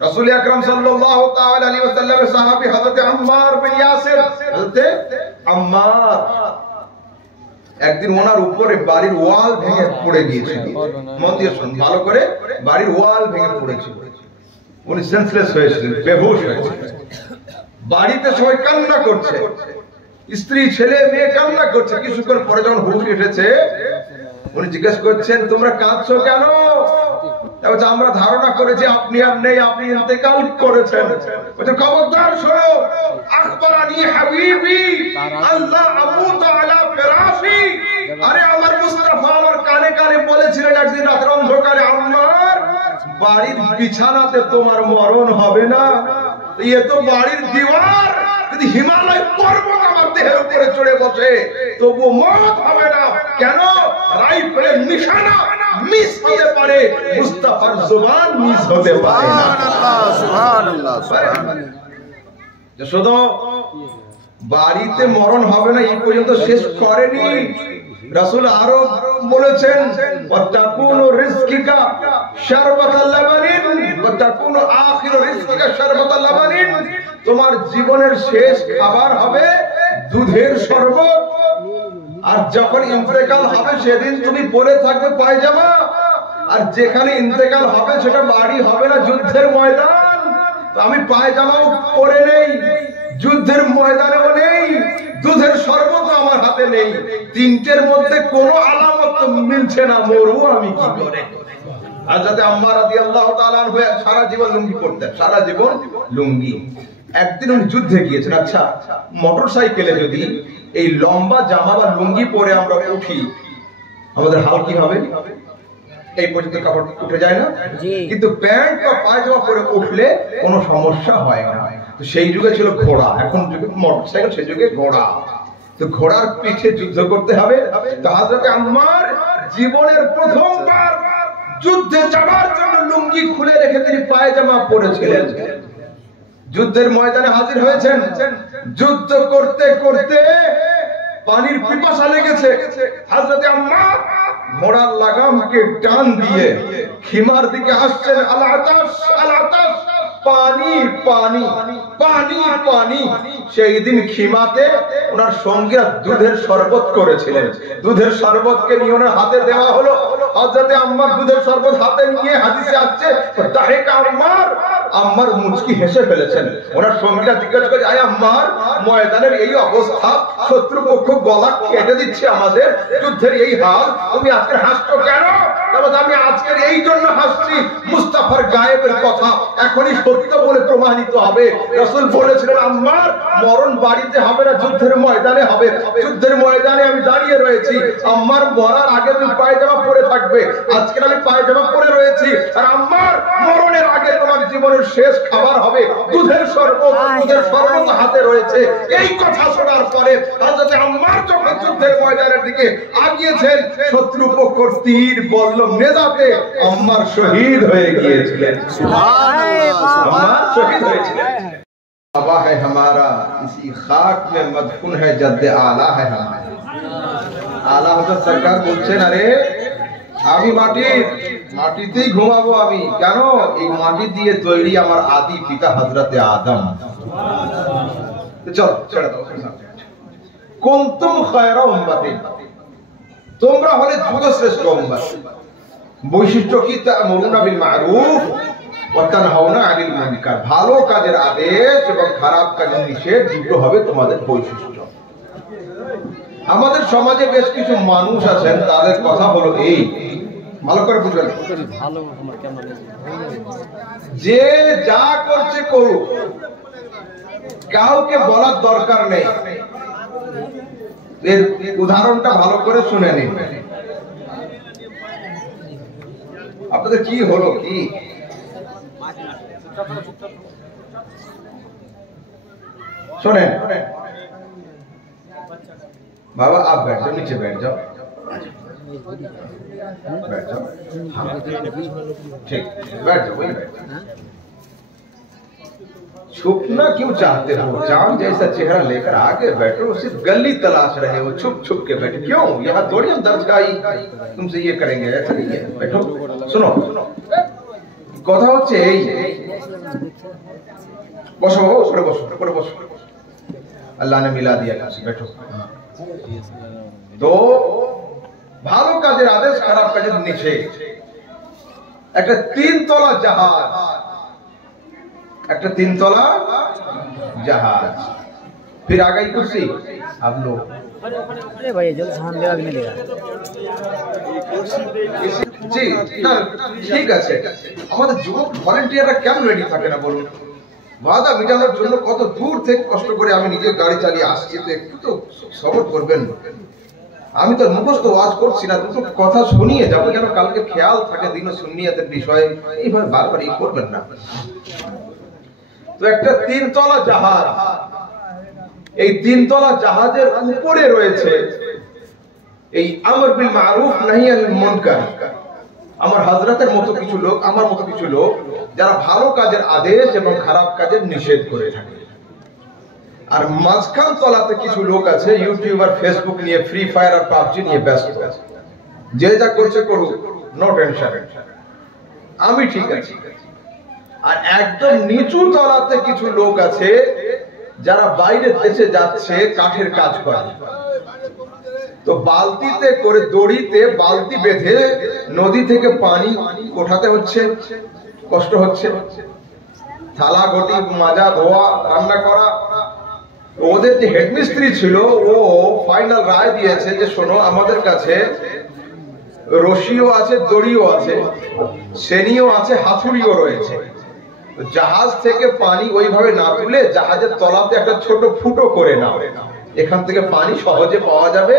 রাসূল আকরাম সাল্লাল্লাহু তাআলা আলাইহি ওয়াসাল্লামের সাহাবী হযরত আম্মার বিন ইয়াসির, হযরত আম্মার একদিন ওনার উপরে বাড়ির ওয়াল ভেঙে পড়ে গিয়েছিল। মন দিয়ে শুনুন ভালো করে, বাড়ির ওয়াল ভেঙে পড়েছিল। উনি সেন্সলেস হয়েছিলেন, বেহুশ হয়েছিলেন। বাড়িতে সবাই কান্না করছে, স্ত্রী ছেলে মেয়ে কান্না করছে। কিছুক্ষণ পরে যখন হুশ এসেছে, উনি জিজ্ঞেস করছেন তোমরা কাঁদছো কেন? আমরা ধারণা করেছি আপনি আর নেই, আপনি ইন্তেকাল করেছেন। খবরদার শোনো, আখবরানি হাবিবি আল্লাহ আমুত আলা ফিরাশি। আরে আমার মুস্তাফা আমার কানে কানে বলেছিলেন একদিন রাতের অন্ধকারে, আম্মার বাড়ির বিছানাতে তোমার মরণ হবে না। ये तो বাড়ির দিওয়ার, যদি হিমালয় পর্বত আমার দেহের উপরে চড়ে বসে তবু মত হবে না। কেন? রাইফেলের নিশানা মিস হতে পারে, মুস্তাফার জবান মিস হতে পারে না। সুবহানাল্লাহ, সুবহানাল্লাহ। শুধু বাড়িতে মরণ হবে না এই পর্যন্ত শেষ করেনি, রাসূল আরো বলেছেন ওয়াতাকুনু রিজকিকা শারবাতাল লাবানিন ওয়াতাকুনু আখিরু রিজকিকা শারবাতাল লাবানিন। তোমার জীবনের শেষ খাবার হবে দুধের শরবত। আর যখন ইন্তেকাল হবে সেদিন তুমি পরে থাকবে পায়জামা। আর যেখানে ইন্তেকাল হবে সেটা বাড়ি হবে না, যুদ্ধের ময়দান। তো আমি পায়জামাও পরে নেই, যুদ্ধের ময়দানেও নেই, দুধের শরবতও আমার হাতে নেই। তিনটের মধ্যে কোনো আলামত তো মিলছে না, মরবো আমি কি করে? হযরত আম্মার রাদিয়াল্লাহু তাআলা আনহু সারা জীবন লুঙ্গি পরতেন, সারা জীবন লুঙ্গি। একদিন উনি যুদ্ধে গিয়েছেন। আচ্ছা, মোটরসাইকেলে যদি এই লম্বা জামা বা লুঙ্গি পরে আমরা উঠি, আমাদের হাল কি হবে? এই পর্যন্ত কাপড় উঠে যায় না, কিন্তু প্যান্ট বা পায়জামা পরে উঠলে কোনো সমস্যা হয় না। তো সেই যুগে ছিল ঘোড়া, এখন যুগে মোটরসাইকেল, সেই যুগে ঘোড়া। তো ঘোড়ার পিঠে যুদ্ধ করতে হবে। তো হযরত আম্মার জীবনের প্রথমবার যুদ্ধে যাওয়ার জন্য লুঙ্গি খুলে রেখে তিনি পায়জামা পরেছিলেন। যুদ্ধের ময়দানে হাজির হয়েছেন। যুদ্ধ করতে করতে পানির পিপাসা লেগেছে। হযরত আম্মার ঘোড়ার লাগামকে টান দিয়ে খিমার দিকে আসছেন। আল আতাশ, আল আতাশ, পানি পানি পানি পানি। সেই দিন খিমাতে ওনার সঙ্গীরা দুধের শরবত করেছিলেন। দুধের শরবতকে নিয়ে ওনার হাতে দেওয়া হলো। হযরত আম্মার দুধের শরবত হাতে নিয়ে হাদিসে আসছে দাহিকা আম্মার, আম্মার মুচকি হেসে ফেলেছেন। ওনার সঙ্গীরা জিজ্ঞেস করে, আয় আম্মার, ময়দানের এই অবস্থা, শত্রুপক্ষ গলা কেটে দিচ্ছে আমাদের, যুদ্ধের এই হাল, তুমি আজকে হাসছো কেন? আমি আজকের এই জন্য হাসছি, মুস্তাফার গায়েবের কথা এখনই সত্য বলে প্রমাণিত হবে। রাসূল বলেছিলেন আম্মার মরণ বাড়িতে হবে না, যুদ্ধের ময়দানে হবে। যুদ্ধের ময়দানে আমি দাঁড়িয়ে রয়েছি, আম্মার মরার আগে তুমি পায়জামা পরে থাকবে। আজকে আমি পায়জামা পরে রয়েছি, আর আম্মার মরণের আগে তোমার জীবনের শেষ খাবার হবে দুধের শরবত। দুধের শরবত হাতে রয়েছে। এই কথা শোনার পরে হযরত আম্মার যখন যুদ্ধের ময়দানের দিকে আগিয়েছেন, শত্রুপক্ষের তীর বল্ল নেজাতে আম্মার শহীদ হয়ে গিয়েছিলেন। সুবহানাল্লাহ, আম্মার শহীদ হয়েছিলেন। बाबा है हमारा, इसी खाक में मदफून है जद्दे आला है हमारा। आला हजरत सरकार বলছেন, আরে আমি মাটিতেই ঘুমাবো। আমি কেন? এই মাটি দিয়ে তৈরি আমার আদি পিতা হযরতে আদম। চল ছেড়ে দাও। কুনতুম খায়রা উম্মাতিন, তোমরা হলে যুগশ্রেষ্ঠ উম্মত। বৈশিষ্ট্য কি? তা'মুরুনা বিল মা'রুফ ওয়া তানহাউনা আনিল মুনকার। ভালো কাজের আদেশ এবং খারাপ কাজের নিষেধ, দুটো হবে তোমাদের বৈশিষ্ট্য। আমাদের সমাজে বেশ কিছু মানুষ আছেন, তাদের কথা হলো এই, ভালো করে বুঝবেন, যে যা করছে করুক, কাউকে বলার দরকার নেই। এর উদাহরণটা ভালো করে শুনে নিন। আপনাদের কি হলো? কি শোনেন बाबा, आप बैठ जाओ, नीचे बैठ जाओ, बैठ जाओ। हाँ ठीक, बैठ जाओ, वही बैठ जाओ। छुपना क्यों चाहते हो? चांद जैसा चेहरा लेकर आगे बैठो, सिर्फ गली तलाश रहे हो, छुप छुप के बैठे। क्यों? यहाँ थोड़ी हम दर्जगाही तुमसे ये करेंगे, ऐसा नहीं है। बैठो, सुनो। কথা হচ্ছে এই, বসো বাবা, উপরে বসো, উপরে বসো। আল্লাহ ने मिला दिया, बैठो। তো ভালো কাজের আদেশ, খারাপ কাজের নিষেধ। একটা 3 তলা জাহাজ, একটা 3 তলা জাহাজ। फिर आगे कुर्सी आप लोग। अरे भाई जल्द सामान देगा कि नहीं देगा? জি না ঠিক আছে। আমাদের যুবক ভলান্টিয়াররা কেন রেডি থাকে না বলুন? ওয়াদা মেটানোর জন্য কত দূর থেকে কষ্ট করে আমি নিজে গাড়ি চালিয়ে আসছি, তো একটু তো সবর করবেন। আমি তো মুখস্থ ওয়াজ করছি না, দুটো কথা শুনিয়ে যাবো, যেন কালকে খেয়াল থাকে দিন সুন্নিয়াতের বিষয়ে। এইভাবে বারবার এই করবেন না। তো একটা 3 তলা জাহাজ, এই 3 তলা জাহাজের উপরে রয়েছে এই আমর বিল মারুফ নাহি আনিল মুনকার। আমার হযরতের মতো কিছু লোক, আমার মতো কিছু লোক যারা ভালো কাজের আদেশ এবং খারাপ কাজের নিষেধ করে থাকে। আর মাঝখান তলাতে কিছু লোক আছে ইউটিউব আর ফেসবুক নিয়ে, ফ্রি ফায়ার আর পাবজি নিয়ে ব্যস্ত আছে। যে যা করছে করুক, নো টেনশন, আমি ঠিক আছি। আর একদম নিচু তলাতে কিছু লোক আছে যারা বাইরের দেশে যাচ্ছে কাঠের কাজ করে। তো বালতিতে করে, দড়িতে বালতি বেঁধে নদী থেকে পানি ওঠাতে হচ্ছে, কষ্ট হচ্ছে। থালা ঘটি মাজা, ধোয়া, রান্না করা। ওদের যে হেডমিস্ত্রি ছিল, ও ফাইনাল রায় দিয়েছে যে শোনো, আমাদের কাছে রশিও আছে, দড়িও আছে, সেনিও আছে, হাতুড়িও রয়েছে। জাহাজ থেকে পানি ওইভাবে না তুলে জাহাজের তলাতে একটা ছোট ফুটো করে নাও, এখান থেকে পানি সহজে পাওয়া যাবে,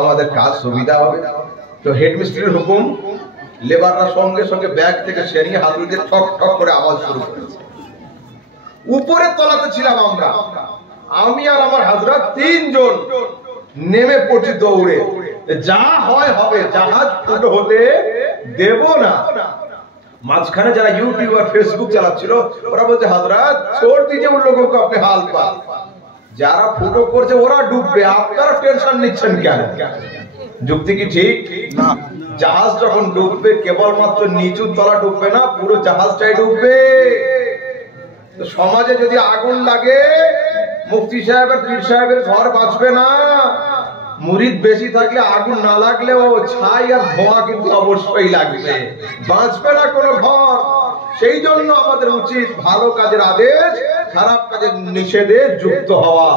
আমাদের কাজ সুবিধা হবে। তো হেডমিস্ত্রির হুকুম, লেবাররা সঙ্গে সঙ্গে ব্যাগ থেকে সেনি হাতুড়ি দিয়ে ঠক ঠক করে আওয়াজ শুরু করেছে। উপরের তলাতে ছিলাম আমরা, আমি আর আমার হযরত 3 জন নেমে পড়ছি দৌড়ে। যা হয় হবে, জাহাজ ফুটো হতে দেব না। মাঝখানে যারা ইউটিউব আর ফেসবুক চালাচ্ছিল ওরা বলছে হযরত छोड़ दीजिए उन लोगों को अपने हाल पर। যারা ফুটো করছে ওরা ডুববে, আপনারা টেনশন নিচ্ছেন কেন? যুক্তি কি ঠিক না? জাহাজ যখন ডুববে কেবলমাত্র নিচু তলা ডুববে না, পুরো জাহাজটাই ডুববে। তো সমাজে যদি আগুন লাগে, মুফতি সাহেব আর পীর সাহেবের ঘর বাঁচবে না। মুরিদ বেশি থাকলে আগুন না লাগলেও ছাই আর ধোঁয়া কিন্তু অবশ্যই লাগবে, বাঁচবে না কোনো ঘর। সেই জন্য আমাদের উচিত ভালো কাজের আদেশ, খারাপ কাজের নিষেধে যুক্ত হওয়া।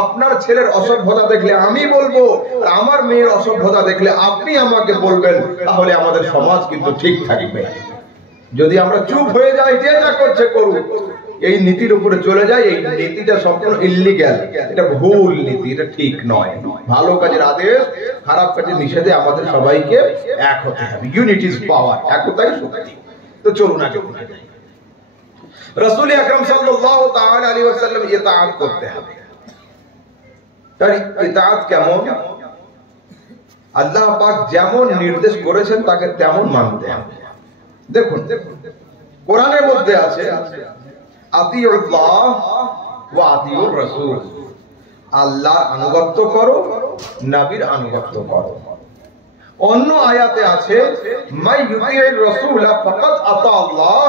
আপনার ছেলের অসভ্যতা দেখলে আমি বলবো, আর আমার মেয়ের অসভ্যতা দেখলে আপনি আমাকে বলবেন, তাহলে আমাদের সমাজ কিন্তু ঠিক থাকবে। যদি আমরা চুপ হয়ে যাই, যে যা করছে করুক, এই নীতির উপরে চলে যায়, এই নীতিটা সম্পূর্ণ ইল্লিগ্যাল, এটা ভুল নীতি, এটা ঠিক নয়। ভালো কাজের আদেশ, খারাপ কাজের নিষেধে আমাদের সবাইকে এক হতে হবে। ইউনিটি ইজ পাওয়ার, একতাই শক্তি। তো চলুন আগে রাসূল আকরাম সাল্লাল্লাহু তাআলা আলাইহি ওয়াসাল্লাম ইতাআত করতে হবে। তার ইতাআত কেমন? আল্লাহ পাক যেমন নির্দেশ করেছেন তাকে তেমন মানতে হবে। দেখুন কোরআনের মধ্যে আছে আতিউল্লাহ ওয়া আতিউর রাসূল, আল্লাহর আনুগত্য করো, নবীর আনুগত্য করো। অন্য আয়াতে আছে মাই ইউতিউর রাসূল ফাকাদ আতা আল্লাহ,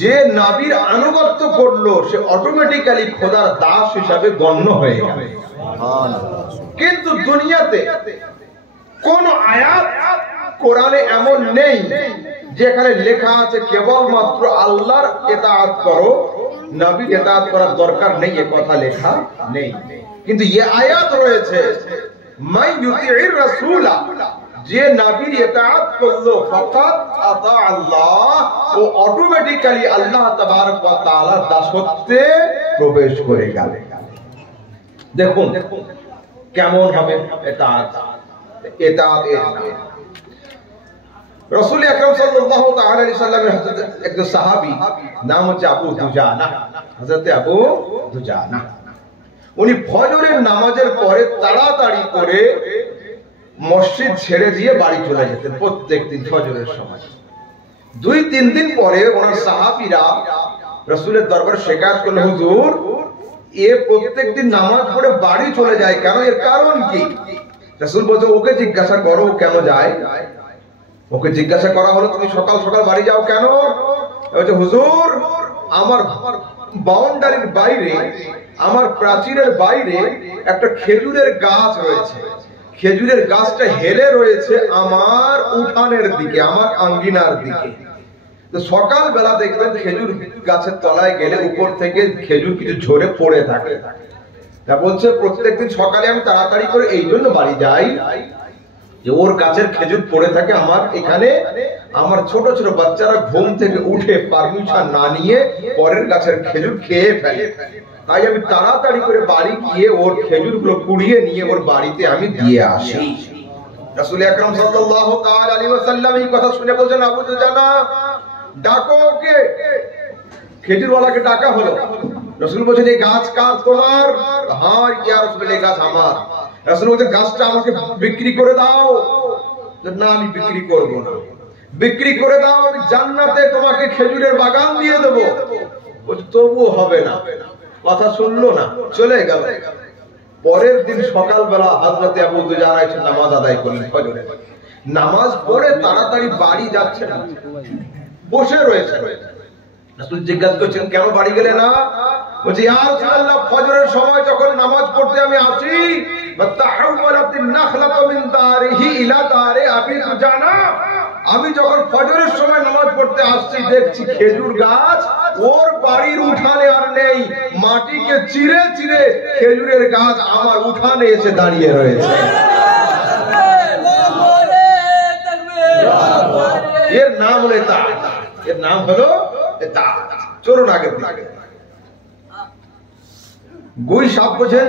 যে নবীর আনুগত্য করলো সে অটোমেটিক্যালি খোদার দাস হিসাবে গণ্য হয়ে গেল। কিন্তু দুনিয়াতে কোন আয়াত কোরআনে এমন নেই যেখানে লেখা আছে কেবলমাত্র আল্লাহর ইতাআত করো, নবীর ইতাআত করার দরকার নেই, এ কথা লেখা নেই। কিন্তু এই আয়াত রয়েছে মাই ইউতিউর রাসূল, যে নবীর ইতাআত করলো ফাকাদ আতা আল্লাহ, ও অটোমেটিক্যালি আল্লাহ তাবারক ওয়া তাআলার দাসত্বে প্রবেশ করে গেল। দেখুন কেমন হবে ইতাআত। ইতাআত এর নাম রাসূল আকরাম সাল্লাল্লাহু তাআলা আলাইহি সাল্লামের একজন সাহাবী, নাম হচ্ছে আবু দুজানা, হযরত আবু দুজানা। উনি ফজরের নামাজের পরে তাড়াতাড়ি করে মসজিদ ছেড়ে দিয়ে বাড়ি চলে যেতেন প্রত্যেকদিন ফজরের সময়। 2-3 দিন পরে ওনার সাহাবীরা রাসূলের দরবারে শিকায়ত করলেন, হুজুর এ প্রত্যেকদিন নামাজ পড়ে বাড়ি চলে যায় কেন, এর কারণ কি? রাসূল বলছে ওকে জিজ্ঞাসা করো কেন যায়। ওকে জিজ্ঞাসা করা হলো তুমি সকাল সকাল বাড়ি যাও কেন? বলছে হুজুর আমার বাউন্ডারির বাইরে, আমার প্রাচীরের বাইরে একটা খেজুরের গাছ রয়েছে। খেজুরের গাছটা হেলে রয়েছে আমার উঠানের দিকে, আমার আঙ্গিনার দিকে। তো সকাল বেলা দেখবেন খেজুর গাছের তলায় গেলে উপর থেকে খেজুর কিছু ঝরে পড়ে থাকে। তা বলছে প্রত্যেকদিন সকালে আমি তাড়াতাড়ি করে এই জন্য বাড়ি যাই যে ওর গাছের খেজুর পড়ে থাকে আমার এখানে, আমার ছোট ছোট বাচ্চারা ঘুম থেকে উঠে পারমিশন না নিয়ে পরের গাছের খেজুর খেয়ে ফেলে। তাই আমি তাড়াতাড়ি করে বাড়ি গিয়ে ওর খেজুরগুলো কুড়িয়ে নিয়ে ওর বাড়িতে আমি দিয়ে আসি। রাসূল আকরাম সাল্লাল্লাহু তাআলা আলাইহি ওয়াসাল্লাম এই কথা শুনে বলছেন, আবু দুজানা ডাকো ওকে। খেজুরওয়ালাকে ডাকা হলো। রাসূল বলছেন এই গাছ কার? তোমার? হ্যাঁ ইয়া রাসূলুল্লাহ, এই গাছ আমার। রাসূল বলছেন গাছটা আমাকে বিক্রি করে দাও। না আমি বিক্রি করব না। বিক্রি করে দাও, আমি জান্নাতে তোমাকে খেজুরের বাগান দিয়ে দেব। বলছে তবুও হবে না। কথা শুনলো না, চলে গেল। পরের দিন সকালবেলা হযরতে আবু দুজানা এসে নামাজ আদায় করলেন ফজরের। নামাজ পড়ে তাড়াতাড়ি বাড়ি যাচ্ছেন, বসে রয়েছে। রাসূল জিজ্ঞাসা করছেন কেন বাড়ি গেলে না? বলছে ইয়া রাসূলুল্লাহ, ফজরের সময় যখন নামাজ পড়তে আমি আসি, ফাতাহাওয়ালাতিন নাখলাতু মিন দারিহি ইলা দারি আবি দুজানা, আমি যখন ফজরের সময় নামাজ পড়তে আসছি দেখছি খেজুর গাছ ওর বাড়ির উঠানে আর নেই, মাটিকে চিরে চিরে খেজুরের গাছ আমার উঠানে এসে দাঁড়িয়ে রয়েছে। এর নাম হলো ইতাআত, এর নাম হলো ইতাআত। চলুন আগের দিকে। গুই সাপ বোঝেন?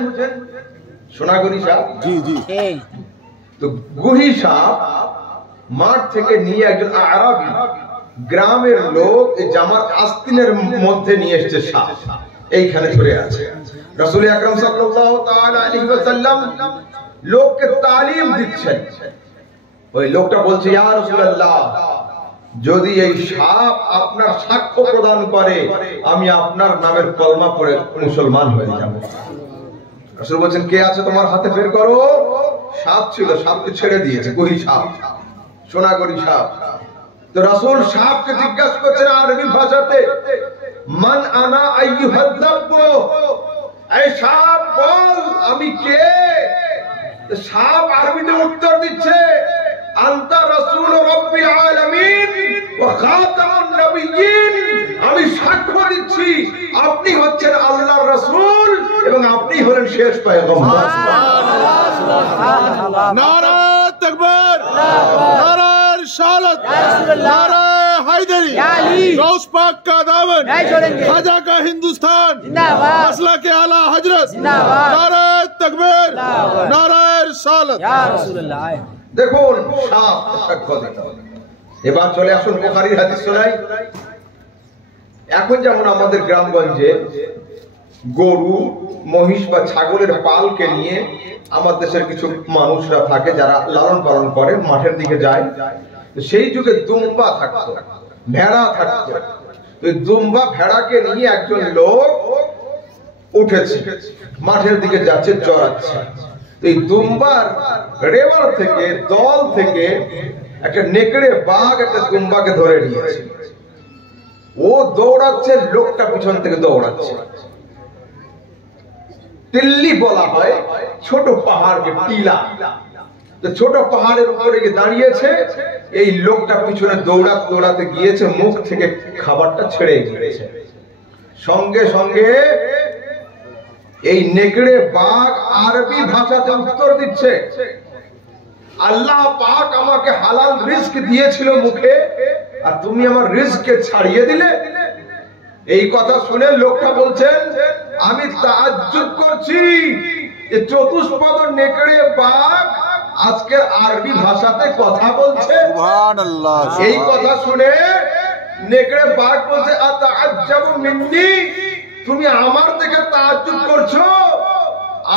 সোনাগুনি সাপ? জি জি। তো গুহি সাপ মাঠ থেকে নিয়ে একজন আরবি গ্রামের লোক জামার আস্তিনের মধ্যে নিয়ে এসেছে সাপ, এইখানে ধরে আছে। রাসূল আকরাম সাল্লাল্লাহু তাআলা আলাইহি ওয়াসাল্লাম লোককে তালিম দিচ্ছেন। ওই লোকটা বলছে ইয়া রাসূলুল্লাহ, যদি এই সাপ আপনার সাক্ষ্য প্রদান করে আমি আপনার নামের কলমা পড়ে মুসলমান হয়ে যাব। রাসূল বলেন কে আছে তোমার হাতে, বের করো। সাপ ছিল, সাপকে ছেড়ে দিয়েছে, গুহি সাপ, সোনাগরি সাপ। তো রাসূল সাপকে জিজ্ঞাসা করছেন আরবি ভাষাতে, মান আনা আইয়ুহাদ দাব্ব, এই সাপ বল আমি কে? সাপ আরবিতে উত্তর দিচ্ছে, আনতা রাসূল রাব্বিল আলামিন ওয়া খাতামুন নবিয়্যিন, আমি সাক্ষ্য দিচ্ছি আপনি হচ্ছেন আল্লাহর রাসূল এবং আপনি হলেন শেষ পয়গম্বর। নারা তাকবীর, নারা रिसालत, नारा हैदरी, गौस पाक का दामन, खाजा का हिंदुस्तान, मसला के आला हजरत, नारा तकबीर, नारा रिसालत। দেখুন সাপ সাক্ষ্য দিত। এবার চলে আসুন বুখারীর হাদিস শোনাই। এখন যেমন আমাদের গ্রামগঞ্জে গরু, মহিষ বা ছাগলের পালকে নিয়ে আমার দেশের কিছু মানুষরা থাকে যারা লালন পালন করে, মাঠের দিকে যায়। সেই যুগে দুম্বা থাকতো, ভেড়া থাকতো। ওই দুম্বা ভেড়াকে নিয়ে একজন লোক উঠেছে, মাঠের দিকে যাচ্ছে, চড়াচ্ছে। এই দুম্বার রেওয়ার থেকে, দল থেকে একটা নেকড়ে বাঘ একটা দুম্বাকে ধরে নিয়েছে। ও দৌড়াচ্ছে, লোকটা পিছন থেকে দৌড়াচ্ছে। টিল্লি বলা হয় ছোট পাহাড়কে টিলা। তো ছোট পাহাড়ের উপরে গিয়ে দাঁড়িয়েছে, এই লোকটা পিছনে দৌড়াতে দৌড়াতে গিয়েছে, মুখ থেকে খাবারটা ছেড়ে গিয়েছে। সঙ্গে সঙ্গে এই নেকড়ে বাঘ আরবি ভাষাতে উত্তর দিচ্ছে, আল্লাহ পাক আমাকে হালাল রিজক দিয়েছিল মুখে, আর তুমি আমার রিজককে ছাড়িয়ে দিলে। এই কথা শুনে লোকটা বলছেন, আমি তাজ্জুব করছি যে চতুষ্পদ নেকড়ে বাঘ আজকের আরবি ভাষাতে কথা বলছে। সুবহানাল্লাহ। এই কথা শুনে নেকড়ে বাঘ বলছে, আতাআজ্জাবু মিন্নি, তুমি আমার দেখে তাজ্জুব করছো,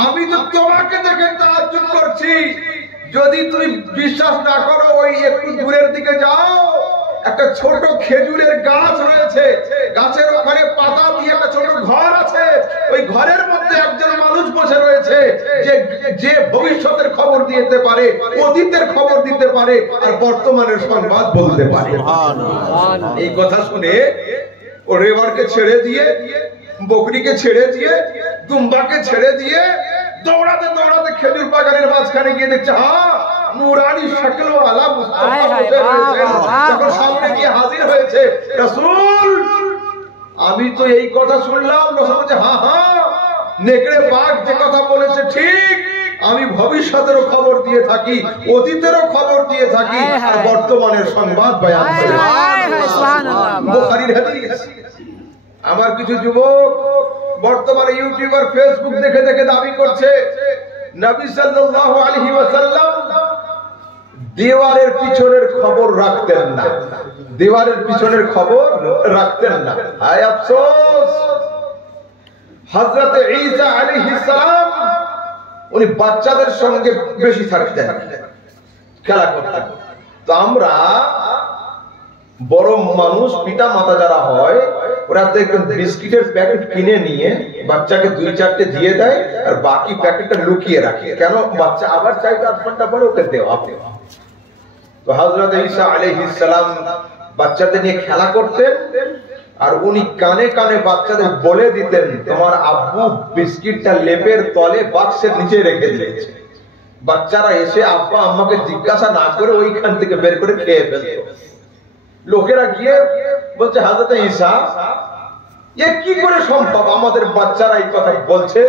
আমি তো তোমাকে দেখে তাজ্জুব করছি। যদি তুমি বিশ্বাস না করো, ওই একটু দূরের দিকে যাও, একটা ছোট খেজুরের গাছ রয়েছে, গাছের ওখানে পাতা দিয়ে একটা ছোট ঘর আছে। ওই ঘরের মধ্যে একজন মানুষ বসে রয়েছে যে ভবিষ্যতের খবর দিতে পারে, অতীতের খবর দিতে পারে, আর বর্তমানের সংবাদ বলতে পারে। এই কথা শুনে ও রেওয়ারকে ছেড়ে দিয়ে, বকরিকে ছেড়ে দিয়ে, দুম্বাকে ছেড়ে দিয়ে দৌড়াতে দৌড়াতে খেজুর বাগানের মাঝখানে গিয়ে দেখছে হ্যাঁ নুরানি শক্লওয়ালা মুস্তাফা বসে রয়েছেন। যখন সামনে গিয়ে হাজির হয়েছে, রাসূল আমি তো এই কথা শুনলাম। রাসূল বলছে হ্যাঁ হ্যাঁ, নেকড়ে বাঘ যে কথা বলেছে ঠিক, আমি ভবিষ্যতেরও খবর দিয়ে থাকি, অতীতেরও খবর দিয়ে থাকি, আর বর্তমানের সংবাদ বয়ান করি। বুখারীর হাদিস। আমার কিছু যুবক বর্তমানে ইউটিউব আর ফেসবুক দেখে দেখে দাবি করছে নবী সাল্লাল্লাহু আলাইহি ওয়াসাল্লাম দেওয়ালের পিছনের খবর রাখতেন না, দেওয়ালের পিছনের খবর রাখতেন না। হায় আফসোস, হযরত ঈসা আলাইহিস সালাম উনি বাচ্চাদের সঙ্গে বেশি থাকতেন, খেলা করতেন। তো আমরা বড় মানুষ, পিতা মাতা যারা হয়, ওরা তো একটু বিস্কিটের প্যাকেট কিনে নিয়ে বাচ্চাকে 2-4টে দিয়ে দেয়, আর বাকি প্যাকেটটা লুকিয়ে রাখে। কেন? বাচ্চা আবার চাইবে 8 ঘন্টা পরে ওকে দেওয়া। তো হযরত ঈসা আলাইহিস সালাম বাচ্চাদের নিয়ে খেলা করতেন, আর উনি কানে কানে বাচ্চাদের বলে দিতেন তোমার আব্বু বিস্কিটটা লেপের তলে বাক্সের নিচে রেখে দিয়েছে। বাচ্চারা এসে আব্বা আম্মাকে জিজ্ঞাসা না করে ওইখান থেকে বের করে খেয়ে ফেলত। লোকেরা গিয়ে বলছে হযরত ঈসা এ কি করে সম্ভব, আমাদের বাচ্চারা এই কথা বলছে?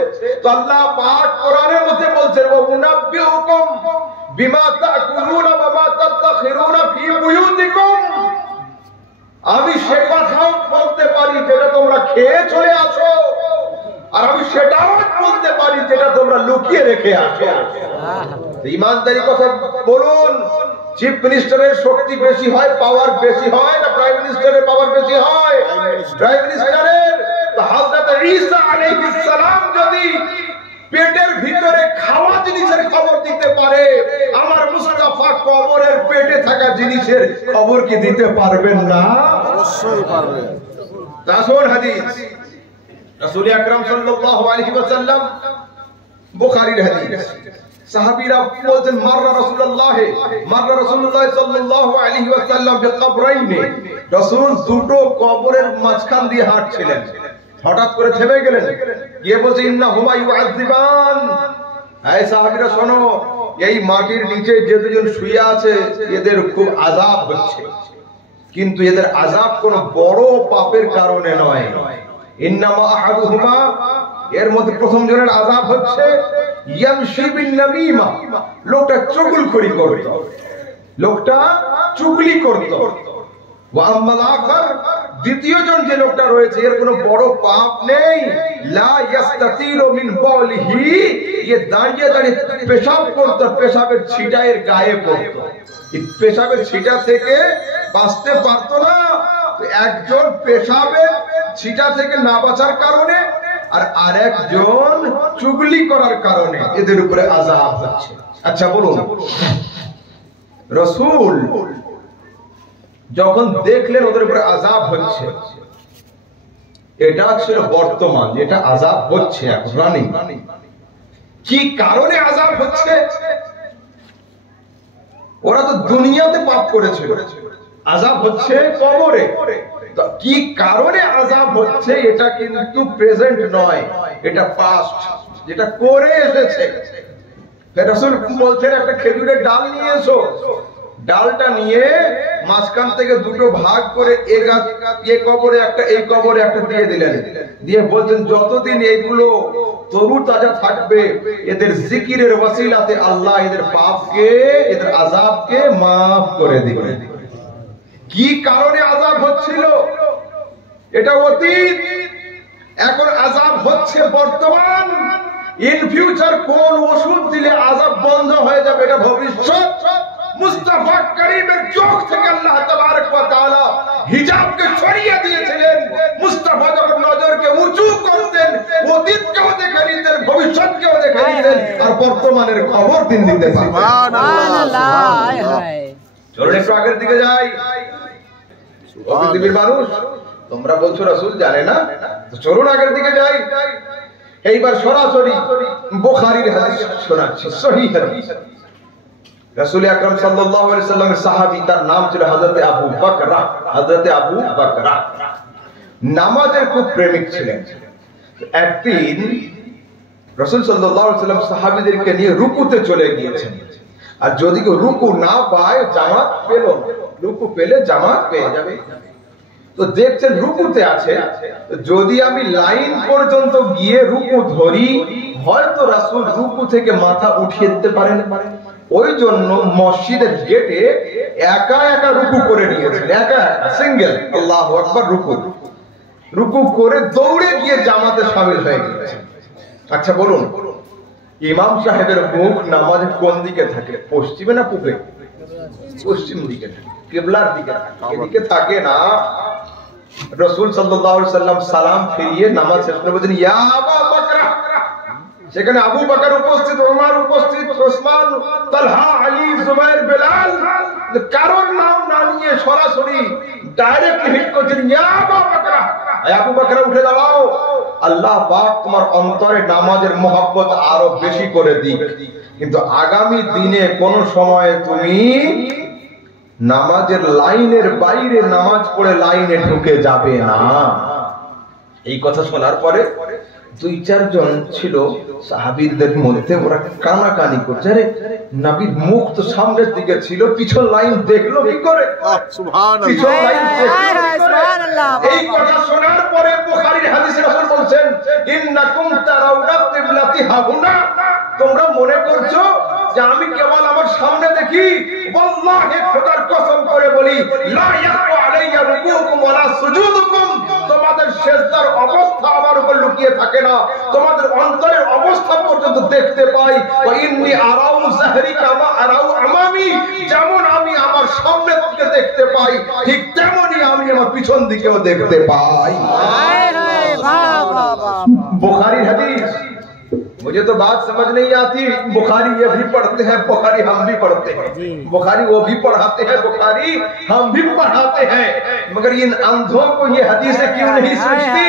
তো আল্লাহ পাক কোরআনের মধ্যে বলছেন ওয়া মুনাব্বিউকুম বিমা তাকুলুনা ওয়া মা তাতাখিরুনা ফি বুয়ুতিকুম, আমি সে কথাও বলতে পারি যেটা তোমরা খেয়ে চলে আসো, আর আমি সেটাও বলতে পারি যেটা তোমরা লুকিয়ে রেখে আসো। ইমানদারি কথা বলুন, চিফ মিনিস্টারের শক্তি বেশি হয়, পাওয়ার বেশি হয়, না প্রাইম মিনিস্টারের পাওয়ার বেশি হয়? প্রাইম মিনিস্টারের। তো হযরত ঈসা আলাইহিস সালাম যদি পেটের ভিতরে খাওয়া জিনিসের খবর দিতে পারে, আমার মুস্তাফা কবরের পেটে থাকা জিনিসের খবর কি দিতে পারবেন না? অবশ্যই পারবেন। রাসূল হাদিস, রাসূল আকরাম সাল্লাল্লাহু আলাইহি ওয়াসাল্লাম, বুখারীর হাদিস। সাহাবীরা বলছেন মাররা রাসূলুল্লাহ সাল্লাল্লাহু আলাইহি ওয়াসাল্লাম ফিল কবরাইনি, রাসূল দুটো কবরের মাঝখান দিয়ে হাঁটছিলেন, হঠাৎ করে থেমে গেলেন, গিয়ে বলছে ইন্নাহুমা ইউআযিবান, এই সাহাবীরা শোনো, এই মাটির নিচে যে দুজন শুয়ে আছে এদের খুব আযাব হচ্ছে, কিন্তু এদের আযাব কোনো বড় পাপের কারণে নয়। ইন্নামা আহাদুহুমা, এর মধ্যে প্রথম জনের আযাব হচ্ছে ইয়ামশি বিন নামিমা, লোকটা চুগলখড়ি করত, লোকটা চুগলি করত। ওয়া আম্মাল আখার, দ্বিতীয় জন যে লোকটা রয়েছে এর কোনো বড় পাপ নেই, লা ইস্তাতিরু মিন বাওলিহি, এ দাঁড়িয়ে দাঁড়িয়ে পেশাব করত, পেশাবের ছিটা এর গায়ে পড়ত, এই পেশাবের ছিটা থেকে বাঁচতে পারত না। একজন পেশাবের ছিটা থেকে না বাঁচার কারণে, আর আরেকজন চুগলি করার কারণে এদের উপরে আযাব হচ্ছে। আচ্ছা বলুন, রাসূল যখন দেখলেন ওদের উপরে আযাব হচ্ছে, এটা ছিল বর্তমান, এটা আযাব হচ্ছে এখন রানিং। কি কারণে আযাব হচ্ছে? ওরা তো দুনিয়াতে পাপ করেছিল, আযাব হচ্ছে কবরে। তো কি কারণে আযাব হচ্ছে এটা কিন্তু প্রেজেন্ট নয়, এটা পাস্ট, যেটা করে এসেছে। রাসূল বলছেন একটা খেজুরের ডাল নিয়ে এসো, ডালটা নিয়ে মাঝখান থেকে দুটো ভাগ করে এ কবরে একটা, এই কবরে একটা দিয়ে দিলেন, দিয়ে বলছেন যতদিন এইগুলো তরু তাজা থাকবে এদের জিকিরের ওয়াসিলাতে আল্লাহ এদের পাপকে, এদের আযাবকে মাফ করে দিবেন। কি কারণে আযাব হচ্ছিল এটা অতীত, এখন আযাব হচ্ছে বর্তমান। ইন ফিউচার কোন ওষুধ দিলে আযাব বন্ধ হয়ে যাবে এটা ভবিষ্যৎ। মুস্তাফা করিমের চোখ থেকে আল্লাহ তাবারক ওয়া তাআলা হিজাবকে সরিয়ে দিয়েছিলেন। মুস্তাফা যখন নজরকে উঁচু করতেন, অতীতকেও দেখে নিতেন, ভবিষ্যৎকেও দেখে নিতেন, আর বর্তমানের খবর দিন দিতে পারতেন। সুবহানাল্লাহ। হায় হায়। চলুন একটু আগের দিকে যাই। পৃথিবীর মানুষ, তোমরা বলছো রাসূল জানে না, তো চলুন আগের দিকে যাই। এইবার সরাসরি বুখারীর হাদিস শোনাচ্ছি, সহিহ হাদিস। রাসূল আকরাম সাল্লাল্লাহু আলাইহি সাল্লামের সাহাবী, তার নাম ছিল হযরত আবু বকরা। হযরত আবু বকরা নামাজের খুব প্রেমিক ছিলেন। একদিন রাসূল সাল্লাল্লাহু আলাইহি ওয়াসাল্লাম সাহাবীদেরকে নিয়ে রুকুতে চলে গিয়েছেন, আর যদি কেউ রুকু না পায় জামাত পেল না, রুকু পেলে জামাত পেয়ে যাবে। তো দেখছেন রুকুতে আছে, যদি আমি লাইন পর্যন্ত গিয়ে রুকু ধরি হয়তো রাসূল রুকু থেকে মাথা উঠিয়ে দিতে পারেন। ওই জন্য মসজিদের গেটে একা একা রুকু করে নিয়েছেন, একা একা সিঙ্গেল, আল্লাহু আকবার, রুকু করে দৌড়ে গিয়ে জামাতে শামিল হয়ে গেছেন। আচ্ছা বলুন, ইমাম সাহেবের মুখ নামাজের কোন দিকে থাকে, পশ্চিমে না পূবে? পশ্চিম দিকে থাকে, কিবলার দিকে থাকে, এদিকে থাকে না। রাসূল সাল্লাল্লাহু আলাইহি ওয়াসাল্লাম সালাম ফিরিয়ে নামাজ শেষ করে বলেন ইয়া আবু বকর, সেখানে আবু বকর উপস্থিত, ওমর উপস্থিত, ওসমান, তালহা, আলী, জুবাইর, বেলাল, কারোর নাম না নিয়ে সরাসরি ডাইরেক্ট হিট করছেন ইয়া আবু বকর, আবু বকর উঠে দাঁড়াও, আল্লাহ পাক তোমার অন্তরে নামাজের মোহাব্বত আরো বেশি করে দিক, কিন্তু আগামী দিনে কোন সময় তুমি নামাজের লাইনের বাইরে নামাজ পড়ে লাইনে ঢুকে যাবে না। এই কথা শোনার পরে দুই চারজন ছিল সাহাবীদের মধ্যে, ওরা কানাকানি করছে, আরে নবীর মুখ তো সামনের দিকে ছিল, পিছন লাইন দেখলো কি করে? এই কথা শোনার পরে বুখারীর হাদিসে রাসূল বলছেন ইন্নাকুম তারাউনা কিবলাতি হাহুনা, তোমরা মনে করছো যে আমি কেবল আমার সামনে দেখি, ওয়াল্লাহি খোদার কসম করে বলি লা ইয়াকু আলাইয়া রুকুকুম ওয়ালা সুজুদুকুম, তোমাদের সিজদার অবস্থা আমার উপর লুকিয়ে থাকে না, তোমাদের অন্তরের অবস্থা পর্যন্ত দেখতে পাই। ওয়া ইন্নী আরাউ যাহরি কামা আরাউ আমামি, যেমন আমি আমার সামনে থেকে দেখতে পাই ঠিক তেমনি আমি আমার পিছন দিকেও দেখতে পাই। बुखारी हदीस, मुझे तो बात समझ नहीं आती, बुखारी ये भी पढ़ते हैं, बुखारी हम भी पढ़ते हैं, बुखारी वो भी पढ़ाते हैं, बुखारी हम भी पढ़ाते हैं, मगर इन अंधों को ये हदीसें क्यों नहीं समझती?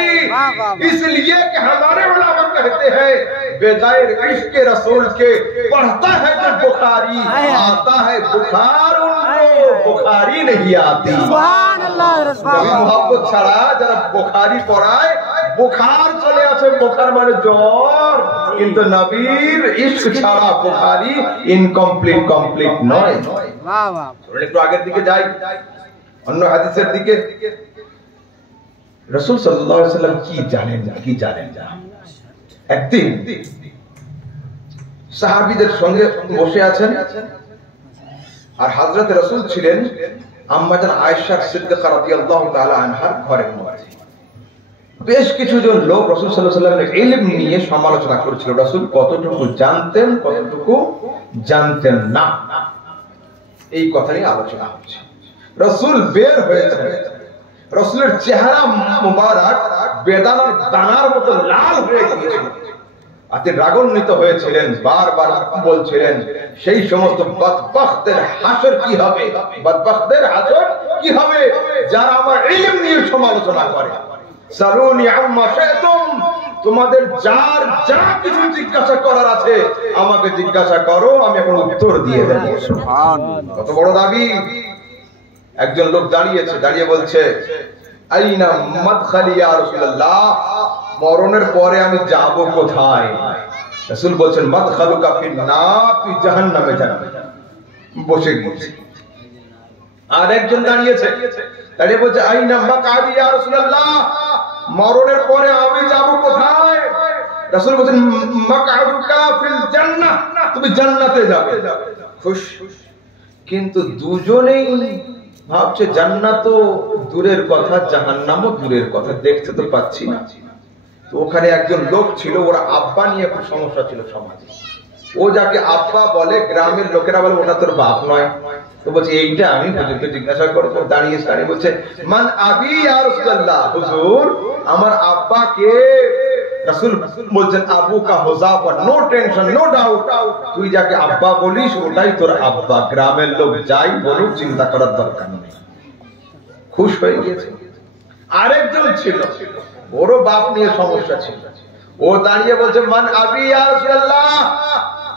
इसलिए कि हमारे उलमा कहते हैं बेगैर इश्क के रसूल के पढ़ता है जो बुखारी, आता है बुखार, उनको बुखारी नहीं आती। मोहब्बत छड़ा जरा बुखारी पढ़ाए, बुखार चले आसे, बुखार माने জ্বর, কিন্তু নবীর ইশক ছাড়া বুখারী ইনকমপ্লিট কমপ্লিট নয়। বাহ বাহ, একটু আগের দিকে যাই, অন্য হাদিসের দিকে। রাসূল সাল্লাল্লাহু আলাইহি ওয়াসাল্লাম কি জানেন না। একদিন সাহাবীদের সঙ্গে বসে আছেন, আর হযরত রাসূল ছিলেন আম্মা জান আয়েশা সিদ্দিকা রাদিয়াল্লাহু তাআলা আনহার ঘরের মধ্যে। বেশ কিছুজন লোক রাসূল সাল্লাল্লাহু আলাইহি ওয়াসাল্লামের ইলম নিয়ে সমালোচনা করেছিল, রাসূল কতটুকু জানতেন, কতটুকু জানতেন না, এই কথা নিয়ে আলোচনা হচ্ছে। রাসূল বের হয়েছেন, রাসূলের চেহারা মুবারক বেদানার দানার মতো লাল হয়ে গিয়েছিল, আতে রাগান্বিত হয়েছিলেন, বারবার বলছিলেন সেই সমস্ত বদবখতের হাসর কি হবে, বদবখতের হাসর কি হবে যারা আমার ইলম নিয়ে সমালোচনা করে। সালুনি আম্মা শাইতুম, তোমাদের যার যা কিছু জিজ্ঞাসা করার আছে আমাকে জিজ্ঞাসা করো, আমি এখন উত্তর দিয়ে দেব। সুবহানাল্লাহ, কত বড় দাবি। একজন লোক দাঁড়িয়েছে, দাঁড়িয়ে বলছে আইনা মাদখালি ইয়া রাসূলুল্লাহ, মরণের পরে আমি যাব কোথায়? রাসূল বলেন মাদখালুকা ফিন্নার, তুই জাহান্নামে যাবি। বসে গিয়েছে। আর একজন দাঁড়িয়েছে, দাঁড়িয়ে বলছে আইনা মাকআদি ইয়া রাসূলুল্লাহ, মরণের পরে আমি যাব কোথায়? রাসূল বলেন মাকআদুকা ফিল জান্নাহ, তুমি জান্নাতে যাবে। খুশ। কিন্তু দুজনেই ভাবছে জান্নাত দূরের কথা, জাহান্নামও দূরের কথা, দেখতে তো পাচ্ছি না। তো ওখানে একজন লোক ছিল, ওর আব্বা নিয়ে খুব সমস্যা ছিল সমাজে। ও যাকে আব্বা বলে গ্রামের লোকেরা বলে ওটা তোর বাপ নয়। তো বলছে এইটা আমি হুজুরকে জিজ্ঞাসা করবো। দাঁড়িয়ে দাঁড়িয়ে বলছে মান আবি ইয়া রাসূলুল্লাহ, হুজুর আমার আব্বা কে? রাসূল বলছেন আবু কা হুযাফা, নো টেনশন, নো ডাউট, তুই যাকে আব্বা বলিস ওটাই তোর আব্বা, গ্রামের লোক যাই বলুক চিন্তা করার দরকার নেই। খুশ হয়ে গেছে। আরেকজন ছিল, ওরও বাপ নিয়ে সমস্যা ছিল, ও দাঁড়িয়ে বলছে মান আবি ইয়া রাসূলুল্লাহ,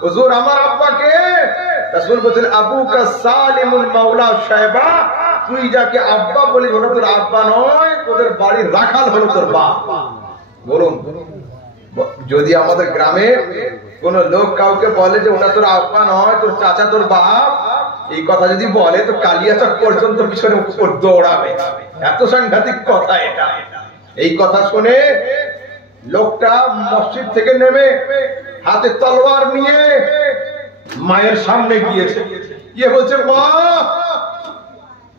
হুজুর আমার আব্বা কে? রাসূল বলেন আবুকা সালিমুল মাওলা শায়বা, তুই যাকে আব্বা বলি ওটা তোর আব্বা নয়, তোদের বাড়ির রাখাল হলো তোর বাপ। বলুন, যদি আমাদের গ্রামে কোন লোক কাউকে বলে যে ওটা তোর আব্বা নয়, তোর চাচা, তোর বাপ, এই কথা যদি বলে তো কালিয়াচক পর্যন্ত পিছনে দৌড়াবে। এত সাংঘাতিক কথা এটা। এই কথা শুনে লোকটা মসজিদ থেকে নেমে হাতে তলোয়ার নিয়ে মায়ের সামনে গিয়েছে, গিয়ে বলছে, মা,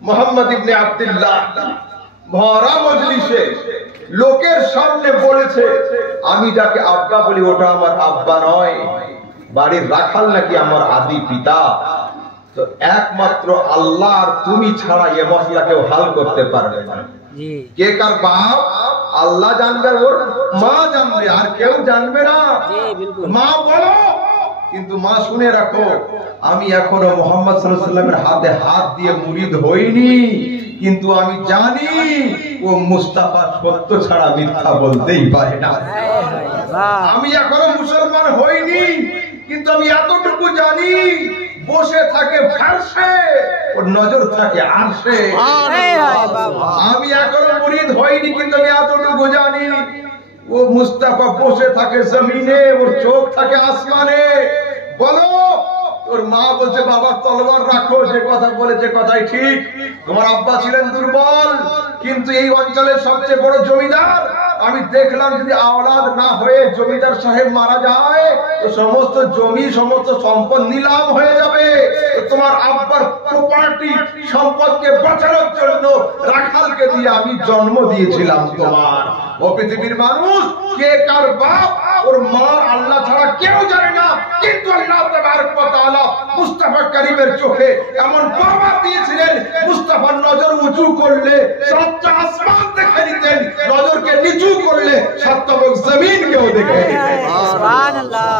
মোহাম্মদ ইবনে আব্দুল্লাহ ভরা মজলিসে লোকের সামনে বলেছে আমি যাকে আব্বা বলি ওটা আমার আব্বা নয়, বাড়ির রাখাল নাকি আমার আদি পিতা। তো একমাত্র আল্লাহ আর তুমি ছাড়া এ মশলা কেউ হাল করতে পারবে না। কে কার বাপ আল্লাহ জানবে, ওর মা জানবে, আর কেউ জানবে না। মা বলো, কিন্তু মা শুনে রাখো, আমি এখনো মোহাম্মদ সাল্লাল্লাহু আলাইহি ওয়াসাল্লামের হাতে হাত দিয়ে মুরিদ হইনি, কিন্তু আমি জানি ও মুস্তাফা সত্য ছাড়া মিথ্যা বলতেই পারে না। আমি এখনো মুসলমান হইনি, কিন্তু আমি এতটুকু জানি বসে থাকে ফারশে, ওর নজর থাকে আরশে। আমি এখনো মুরিদ হইনি, কিন্তু আমি এতটুকু জানি ও মুস্তাফা বসে থাকে জমিনে, ওর চোখ থাকে আসমানে। বলো, তোর মা বলছে বাবা তলোয়ার রাখো, যে কথা বলেছে কথাই ঠিক। তোমার আব্বা ছিলেন দুর্বল, কিন্তু এই অঞ্চলের সবচেয়ে বড় জমিদার। আমি দেখলাম যদি আওলাদ না হয়ে জমিদার সাহেব মারা যায় তো সমস্ত জমি, সমস্ত সম্পদ নিলাম হয়ে যাবে। তোমার আব্বার প্রপার্টি সম্পদকে বাঁচানোর জন্য রাখালকে দিয়ে আমি জন্ম দিয়েছিলাম তোমার। ও পৃথিবীর মানুষ, কে কার বাপ ওর মা আল্লাহ ছাড়া কেউ জানে না, কিন্তু আল্লাহ তাবারক ওয়া তাআলা মুস্তাফা কারীমের চোখে এমন বাবা দিয়েছিলেন, মুস্তাফার নজর উঁচু করলে সাতটা আসমান দেখে নিতেন, নজরকে নিচু করলে সাতটা জমিনকেও দেখে নিতেন। সুবহানাল্লাহ।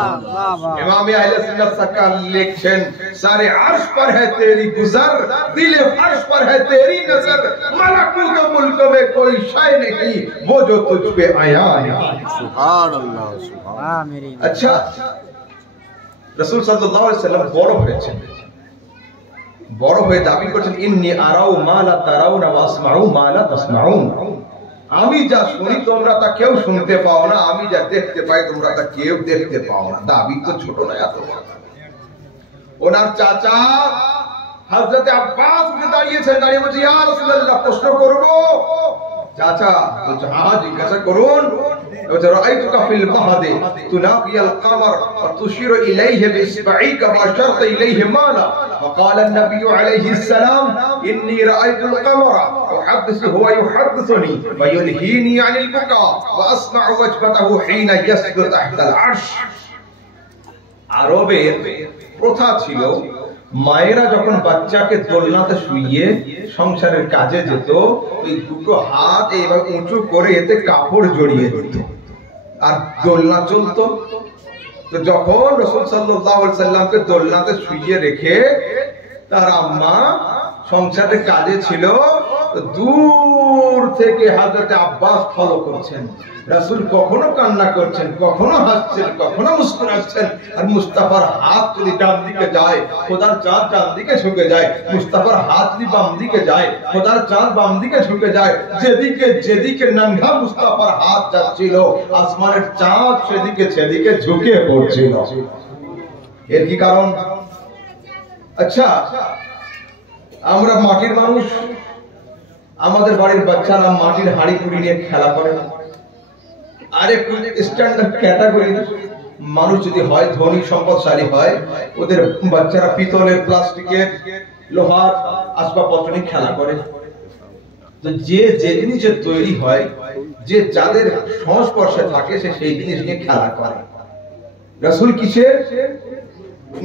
ইমাম আহলে সুন্নাত সাকাল লিখছেন, সারে আরশ पर है तेरी गुजर, दिले फर्श पर है तेरी नजर, मलकूत मुल्क में कोई शय नहीं वो जो तुझ पे आया है। सुभान अल्लाह, वाह मेरी। अच्छा, রাসূল সাল্লাল্লাহু আলাইহি ওয়াসাল্লাম বড় হয়েছেন, বড় হয়ে দাবি করছেন, ইন্নী আরাউ মা লা তারাউনা ওয়া আসমাউ মা লা তাসমাউন। আমি যা শুনি তোমরা তা কেউ শুনতে পাও না, আমি যা দেখতে পাই তোমরা তা কেউ দেখতে পাও না। দাবি তো ছোট না, এত বড়। ওনার চাচা হযরত আব্বাস উঠে দাঁড়িয়েছেন, দাঁড়িয়ে বলছে, ইয়া রাসূলুল্লাহ, প্রশ্ন করব। চাচা বলছে, হ্যাঁ জিজ্ঞাসা করুন। رأيتك في المهد تناقي القمر وتشير إليه بإصبعيك وأشرت إليه مالا، فقال النبي عليه السلام إني رأيت القمر أحدثه ويحدثني ويلهيني عن البكاء وأسمع وجبته حين يسجد تحت العرش। আরবের প্রথা ছিল, মায়েরা যখন বাচ্চাকে দোলনাতে শুইয়ে সংসারের কাজে যেত, ওই দুটো হাত এইভাবে উঁচু করে এতে কাপড় জড়িয়ে দিত আর দোলনা চলতো। তো যখন রাসূল সাল্লাল্লাহু আলাইহি সাল্লামকে দোলনাতে শুইয়ে রেখে তার আম্মা সংসারের কাজে ছিল, তো দূর থেকে হযরত আব্বাস ফলো করছেন। রাসূল কখনো কান্না করছেন, কখনো হাসছেন, কখনো মুস্কুরাচ্ছেন, আর মুস্তাফার হাত যদি ডান দিকে যায় খোদার চাঁদ ডান দিকে ঝুঁকে যায়, মুস্তাফার হাত যদি বাম দিকে যায় খোদার চাঁদ বাম দিকে ঝুঁকে যায়। যেদিকে যেদিকে নঙ্গা মুস্তাফার হাত যাচ্ছিল আসমানের চাঁদ সেদিকে সেদিকে ঝুঁকে পড়ছিল। এর কি কারণ? আচ্ছা, আমরা মাটির মানুষ, আমাদের বাড়ির বাচ্চারা মাটির হাঁড়ি কুড়ি নিয়ে খেলা করে না। আরে স্ট্যান্ডার্ড ক্যাটাগরি মানুষ যদি হয়, ধনী সম্পদশালী হয়, ওদের বাচ্চারা পিতলের, প্লাস্টিকের, লোহার আসবাবপত্র নিয়ে খেলা করে। তো যে যে জিনিসের তৈরি হয়, যে যাদের সংস্পর্শে থাকে সে সেই জিনিস নিয়ে খেলা করে। রাসূল কিসের?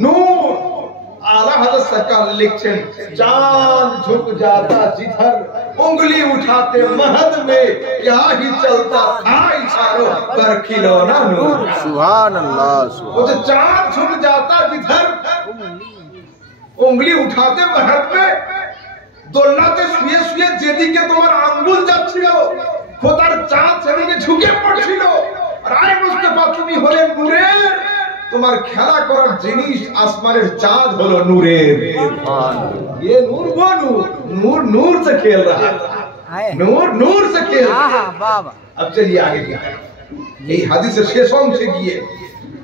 নূর। आला हज़रत सरकार लिखছেন, चांद झुक जाता जिधर उंगली उठाते महद में क्या ही चलता था इशारों पर खिलौना नूर। सुभान अल्लाह। वो तो चांद झुक जाता जिधर उंगली उठाते महद में, দোলনাতে শুয়ে শুয়ে যেদিকে তোমার আঙ্গুল যাচ্ছিল খোদার চাঁদ সেদিকে ঝুঁকে পড়ছিল। আর আয় মুস্তাফা, তুমি হলে নূরের তোমার খেলা করার জিনিস আসমানের চাঁদ হলো নূরের। ये नूर वो नूर नूर नूर से खेल रहा था, नूर नूर से खेल रहा था। अब चलिए आगे क्या है, এই হাদিসের শেষ অংশে গিয়ে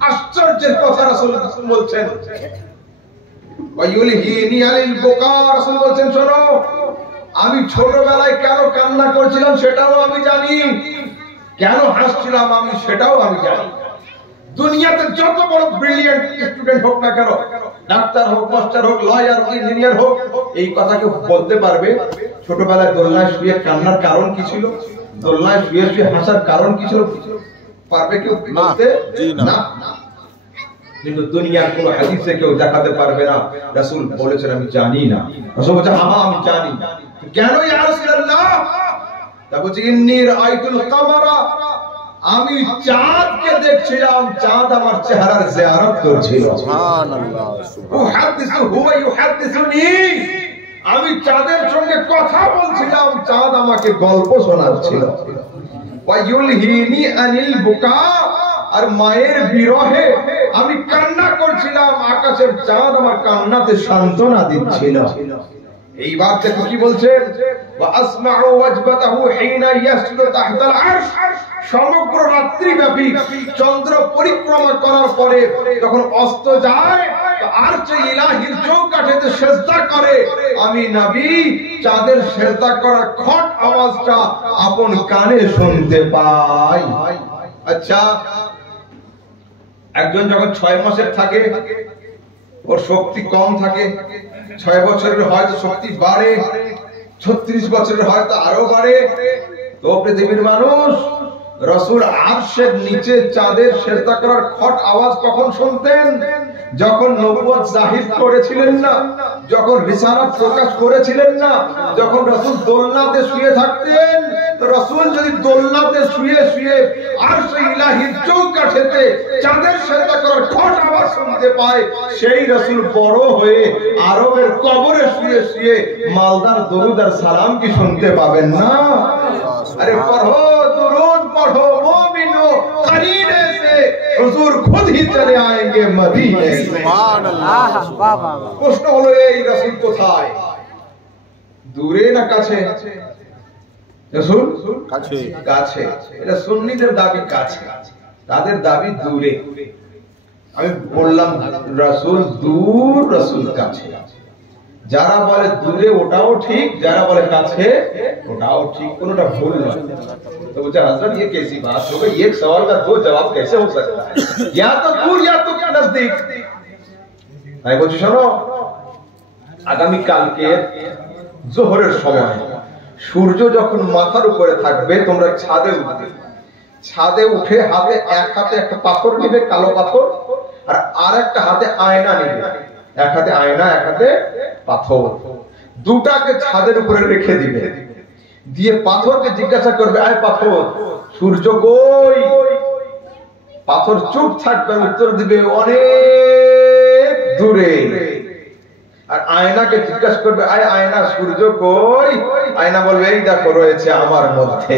আশ্চর্যের কথা রাসূল বলছেন, ওয়ায়ুলহিনি আলিল বুকা, রাসূল বলছেন শোনো, আমি ছোটবেলায় কেন কান্না করছিলাম সেটাও আমি জানি, কেন হাসছিলাম আমি সেটাও আমি জানি। দুনিয়াতে যত বড় ব্রিলিয়ান্ট স্টুডেন্ট হোক না কেন, ডাক্তার হোক, মাস্টার হোক, লয়ার হোক, ইঞ্জিনিয়ার হোক, এই কথা কেউ বলতে পারবে ছোটবেলায় দোলনায় শুয়ে কান্নার কারণ কি ছিল, দোলনায় শুয়ে শুয়ে হাসার কারণ কি ছিল? পারবে কেউ বলতে? না। কিন্তু দুনিয়ার কোন হাদিসে কেউ দেখাতে পারবে না রাসূল বলেছেন আমি জানি না। রাসূল বলেছেন হ্যাঁ আমি জানি। কেন ইয়া রাসূলুল্লাহ? তা বলছে ইন্নী রাআইতুল কামারা, আমি চাঁদকে দেখছিলাম, চাঁদ আমার চেহারার জিয়ারত করছিল। সুবহানাল্লাহ। উহাদিসু হুয়া ইউহাদিসুনি, আমি চাঁদের সঙ্গে কথা বলছিলাম, চাঁদ আমাকে গল্প শোনাচ্ছিল। ওয়ায়ুলহিনি আনিল বুকা, আর মায়ের বিরহে আমি কান্না করছিলাম, আকাশের চাঁদ আমার কান্নাতে সান্ত্বনা দিচ্ছিল। এইবার দেখো কি বলছেন, ওয়া আসমাউ ওয়াজবাতাহু হিনা ইয়াসলু তাহতাল আরশ, সমগ্র রাত্রি ব্যাপী চন্দ্র পরিক্রমা করার পরে যখন অস্ত যায় তো আরশে ইলাহির চৌকাঠেতে সিজদা করে, আমি নবী চাঁদের সিজদা করার খট আওয়াজটা আপন কানে শুনতে পাই। আচ্ছা, একজন যখন 6 মাসের থাকে ওর শক্তি কম থাকে, 6 বছরের হয়তো শক্তি বাড়ে, 36 বছরের হয়তো আরো বাড়ে। তো পৃথিবীর মানুষ রাসূল আরশের নিচে চাঁদের সিজদা করার খট আওয়াজ কখন শুনতেন? যখন নবুয়ত জাহির করেছিলেন না, যখন রিসালাত প্রকাশ করেছিলেন না, যখন রাসূল দোলনাতে শুয়ে থাকতেন। তো রাসূল যদি দোলনাতে শুয়ে শুয়ে আরশে ইলাহির চৌকাঠেতে চাঁদের সিজদা করার খট আওয়াজ শুনতে পায়, সেই রাসূল বড় হয়ে আরবের কবরে শুয়ে শুয়ে মালদার দরুদ আর সালাম কি শুনতে পাবেন না? अरे पढ़ो दुरूद पढ़ो मोमिनो, करीने से हुजूर खुद ही चले आएंगे मदीने से। सुभान अल्लाह। প্রশ্ন হলো এই রাসূল কোথায়? দূরে না কাছে? রাসূল কাছে। কাছে। এটা সুন্নিদের দাবি কাছে, তাদের দাবি দূরে। আমি বললাম রাসূল দূর, রাসূল কাছে। যারা বলে দূরে ওটাও ঠিক, যারা বলে কাছে ওটাও ঠিক, কোনটা ভুল নয়। तो बोलते हजरत ये कैसी बात हो गई, एक सवाल का दो जवाब कैसे हो सकता है, या तो दूर या तो नजदीक। আমি বলছি শোনো, আগামী কালকে যোহরের সময় সূর্য যখন মাথার উপরে থাকবে, তোমরা ছাদে উঠবে। ছাদে উঠে হাতে এক হাতে একটা পাথর নিবে, কালো পাথর, আর আরেকটা হাতে আয়না নিবে। এক হাতে আয়না, এক হাতে পাথর, দুটাকে ছাদের উপরে রেখে দিবে। দিয়ে পাথরকে জিজ্ঞাসা করবে, আয় পাথর সূর্য কই? পাথর চুপ থাকবে, উত্তর দিবে অনেক দূরে। আর আয়নাকে জিজ্ঞাসা করবে, আয় আয়না সূর্য কই? আয়না বলবে এই দেখো রয়েছে আমার মধ্যে।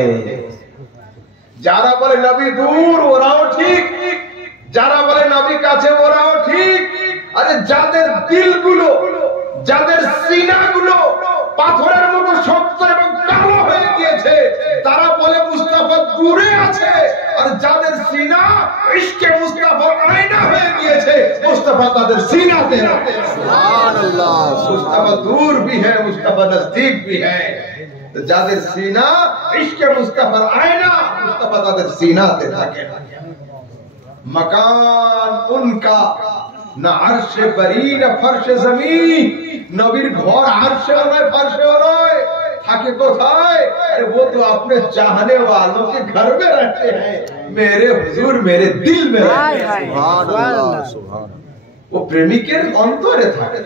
যারা বলে নবী দূর ওরাও ঠিক, যারা বলে নবী কাছে ওরাও ঠিক। আরে যাদের দিলগুলো, যাদের সিনাগুলো পাথরের মতো শক্ত এবং কালো হয়ে গিয়েছে, তারা বলে মুস্তাফা দূরে আছে। আর যাদের সিনা ইশকে মুস্তাফার আয়না হয়ে গিয়েছে, মুস্তাফা তাদের সিনাতে না। সুবহানাল্লাহ। মুস্তাফা দূর भी है, মুস্তাফা नजदीक भी है। তো যাদের সিনা ইশকে মুস্তাফার আয়না, মুস্তাফা তাদের সিনাতে থাকে। মকান উনকা না আরশে বরি না ফরশে জমিন, নবীর ঘর আরশেও নয় ফরশেও নয়, থাকে কোথায়? अरे वो तो अपने चाहने वालों के घर में रहते हैं, मेरे हुजूर मेरे दिल में रहते हैं। सुभान अल्लाह, सुभान। वो প্রেমিকের অন্তরে থাকে,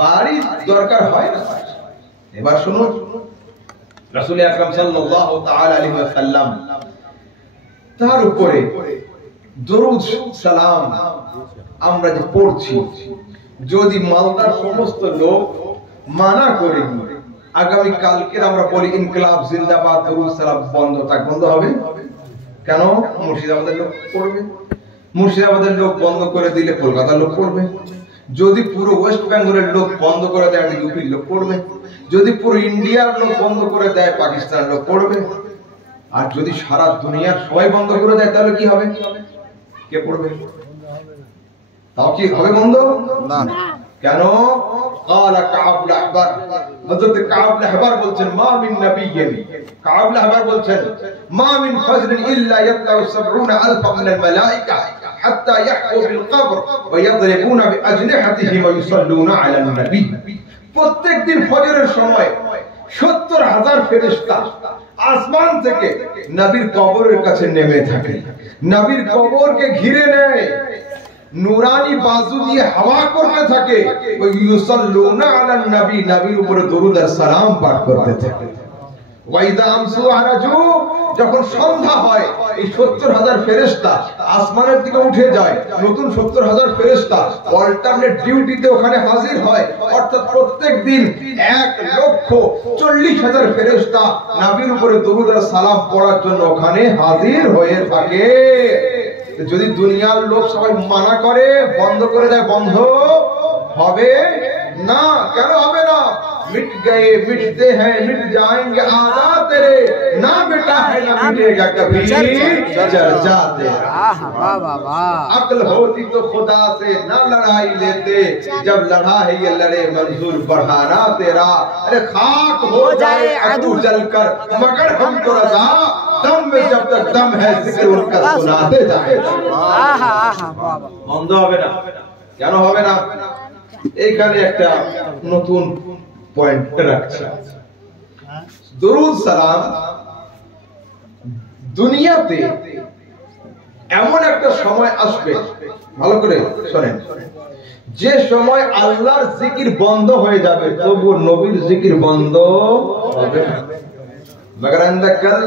বাড়ি দরকার হয় না। এবার শুনুন, রাসূল আকরাম সাল্লাল্লাহু তাআলা আলাইহি ওয়াসাল্লাম তার উপরে দরুদ সালাম আমরা যে পড়ছি, যদি মালদার সমস্ত লোক মানা করে আগামী কালকে আমরা বলি ইনকিলাব জিন্দাবাদ, দরুদ সালাম বন্ধ থাক, বন্ধ হবে কেন? মুর্শিদাবাদের লোক পড়বে, মুর্শিদাবাদের লোক বন্ধ করে দিলে কলকাতার লোক পড়বে, যদি পুরো ওয়েস্ট বেঙ্গলের লোক বন্ধ করে দেয় ইউপির লোক পড়বে, যদি পুরো ইন্ডিয়ার লোক বন্ধ করে দেয় পাকিস্তানের লোক পড়বে, আর যদি সারা দুনিয়ার সবাই বন্ধ করে দেয় তাহলে কি হবে? কে পড়বে? তাও কি হবে বন্ধ? না। কেন? ক্বালা কাবুল আহবার, হযরত কাবুল আহবার বলছেন মা মিন নাবিয়্যিন, কাবুল আহবার বলছেন মা মিন ফাজলিন ইল্লা ইয়াতলাউ ৭০,০০০ মিনাল মালায়েকা হাত্তা ইয়াহফু বিল কবর ওয়া ইয়াদরিবুনা বিআজনিহাতিহিম ওয়া ইউসাল্লুনা আলান নবী। প্রত্যেকদিন ফজরের সময় ৭০,০০০ ফেরেশতা আসমান থেকে নবীর কবরের কাছে নেমে থাকে, নবীর কবরকে ঘিরে নেয়, নুরানি বাজু দিয়ে হাওয়া করতে থাকে, ওই ইউসাল্লুনা আলান নবী, নবীর উপরে দরুদ আর সালাম পাঠ করতে থাকে। ওয়াইদা আমসু আরাজু, যখন সন্ধ্যা হয় এই ৭০,০০০ ফেরেশতা আসমানের দিকে উঠে যায়, নতুন ৭০,০০০ ফেরেশতা অল্টারনেট ডিউটিতে ওখানে হাজির হয়, অর্থাৎ প্রত্যেকদিন ১,৪০,০০০ ফেরেশতা নবীর উপরে দরুদ আর সালাম পড়ার জন্য ওখানে হাজির হয়ে থাকে। যদি দুনিয়ার লোক সবাই মানা করে, বন্ধ করে দেয়, বন্ধ হবে না। কেন হবে না? मिट गए मिटते हैं मिट जाएंगे आदा तेरे, ना बेटा है ना मिटेगा कभी चर्चा तेरा। अक्ल होती तो खुदा से ना लड़ाई लेते, जब लड़ा है ये लड़े मंजूर बढ़ाना तेरा। अरे खाक हो जाए अदू जलकर मगर हम तो रजा, दम में जब तक दम है जिक्र उनका सुनाते जाए। বন্ধ হবে না। কেন হবে না? এইখানে একটা নতুন পয়েন্ট রাখছে। দরুদ সালাম দুনিয়াতে এমন একটা সময় আসবে, ভালো করে শোনেন, যে সময় আল্লাহর জিকির বন্ধ হয়ে যাবে, তবু নবীর জিকির বন্ধ হবে না। मगर अंदर कल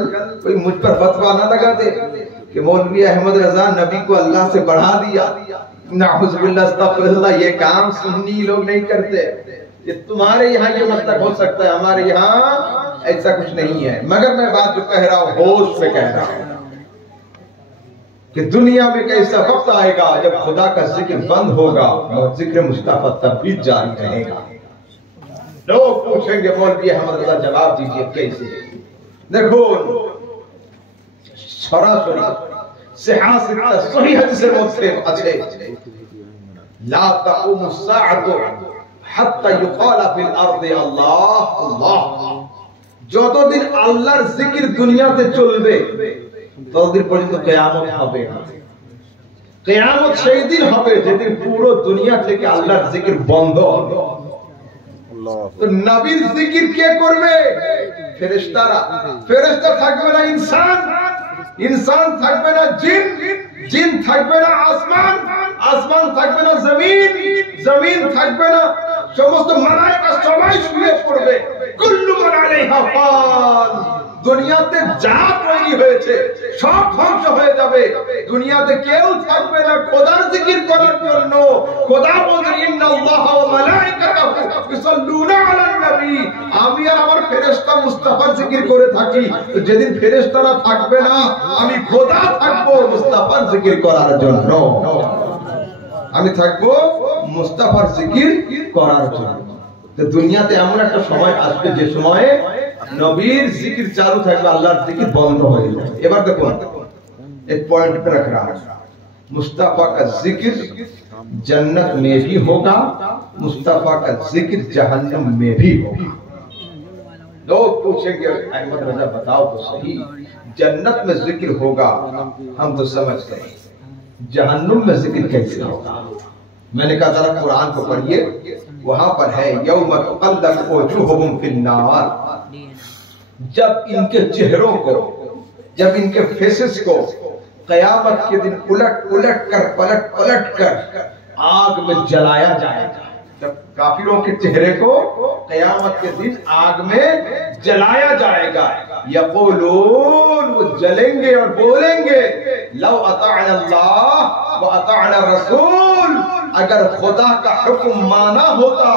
कोई मुझ पर फतवा ना लगा दे कि मौलवी अहमद रजा नबी को अल्लाह से बढ़ा दिया, नाउज़ुबिल्लाह अस्तगफिरुल्लाह, ये काम सुन्नी लोग नहीं करते। ये तुम्हारे यहाँ ये मसलक हो सकता है, हमारे यहाँ ऐसा कुछ नहीं है। मगर मैं बात जो कह रहा हूँ होश से कह रहा हूँ कि दुनिया में कैसा वक्त आएगा जब खुदा का जिक्र बंद होगा और जिक्र मुस्तफा तब भी जारी रहेगा। लोग पूछेंगे मौलवी अहमद रजा जवाब दीजिए कैसे? देखो सरासरी सिहासिता सही हदीस मौत আছে ला तक़ूमु الساعة হাত্তা ইউকালা ফিল আরদি আল্লাহ আল্লাহ। যতদিন আল্লাহর জিকির দুনিয়াতে চলবে ততদিন পর্যন্ত কিয়ামত হবে না। কিয়ামত সেই দিন হবে যেদিন পুরো দুনিয়া থেকে আল্লাহর জিকির বন্ধ হবে। তো নবীর জিকির কে করবে? ফেরেশতারা। ফেরেশতা থাকবে না ইনসান, ইনসান থাকবে না জিন, জিন থাকবে না আসমান, আসমান থাকবে না জমিন, জমিন থাকবে না সমস্ত মালায়েকা, সবাই শুয়ে পড়বে। কুল্লু মান আলাইহা ফান। দুনিয়াতে যা তৈরি হয়েছে সব ধ্বংস হয়ে যাবে। দুনিয়াতে কেউ থাকবে না খোদার জিকির করার জন্য। খোদা বলেন ইন্নাল্লাহা ওয়া মালায়েকাতাহু ইউসাল্লুনা আলান নবী, আমি আর আমার ফেরেশতা মুস্তাফার জিকির করে থাকি। তো যেদিন ফেরেশতারা থাকবে না, আমি খোদা থাকবো মুস্তাফার জিকির করার জন্য। আমি থাকবো মুস্তাফার জিকির করার জন্য। তো দুনিয়াতে এমন একটা সময় আসবে যে সময়ে নবীর জিকির চালু থাকবে, আল্লাহর জিকির বন্ধ হয়ে যাবে। এবার দেখুন एक पॉइंट पे रख रहा है, मुस्तफा का जिक्र जन्नत में भी होगा, मुस्तफा का जिक्र जहन्नम में भी होगा। लोग पूछेंगे अहमद रजा बताओ तो सही, जन्नत में जिक्र होगा हम तो समझते हैं, जहन्नुम में जिक्र कैसे होगा? मैंने कहा जरा कुरान को पढ़िए, वहां पर है यौम तुक़ल्लबु वजूहुहुम फिन्नार। जब इनके चेहरों को, जब इनके फेसेस को कयामत के दिन उलट उलट कर पलट पलट कर आग में जलाया जाएगा। जब काफिरों के चेहरे को कयामत के दिन आग में जलाया जाएगा, यक़ूलून, वो जलेंगे और बोलेंगे लौ अताअना अल्लाह व अताअना रसूल, अगर खुदा का हुक्म माना होता,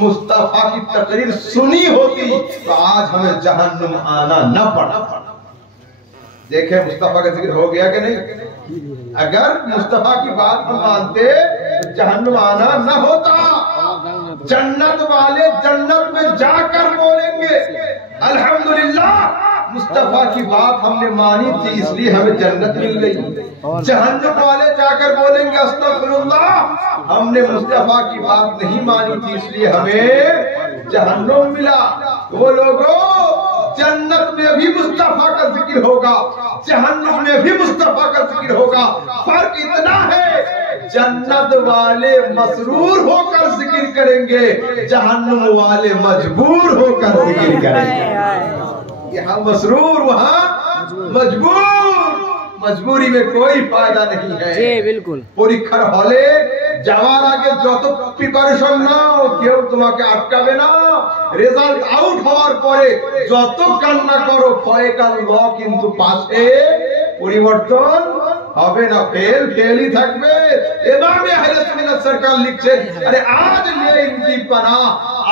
मुस्तफा की तकरीर सुनी होती, तो आज हमें जहन्नुम आना न पड़ा। देखे मुस्तफा का जिक्र हो गया कि नहीं? अगर मुस्तफा की बात हम मानते तो जहन्नुम आना न होता। जन्नत वाले जन्नत में जाकर बोलेंगे अल्हम्दुलिल्लाह, मुस्तफा की बात हमने मानी थी इसलिए हमें जन्नत मिल गई। जहन्नुम वाले जाकर बोलेंगे अस्तगफिरुल्लाह, हमने मुस्तफा की बात नहीं मानी थी इसलिए हमें जहन्नुम मिला। वो लोगों, जन्नत में भी मुस्तफा का जिक्र होगा, जहन्नुम में भी मुस्तफा का जिक्र होगा। फर्क इतना है, जन्नत वाले मसरूर होकर जिक्र करेंगे, जहन्नुम वाले मजबूर होकर जिक्र करेंगे। यहाँ मसरूर, वहाँ मजबूर। मजबूरी में कोई फायदा नहीं है। जी बिल्कुल। পরীক্ষার হলে যাওয়ার আগে যত প্রিপারেশন নাও কেউ তোমাকে আটকাবে না। রেজাল্ট আউট হওয়ার পরে যত কান্না করো ফয়কাল ল কিন্তু পাশে পরিবর্তন হবে না, ফেলই থাকবে। ইমাম আহলে সুন্নাত সরকার লিখছেন, আরে আজ ले इनकी पनाह,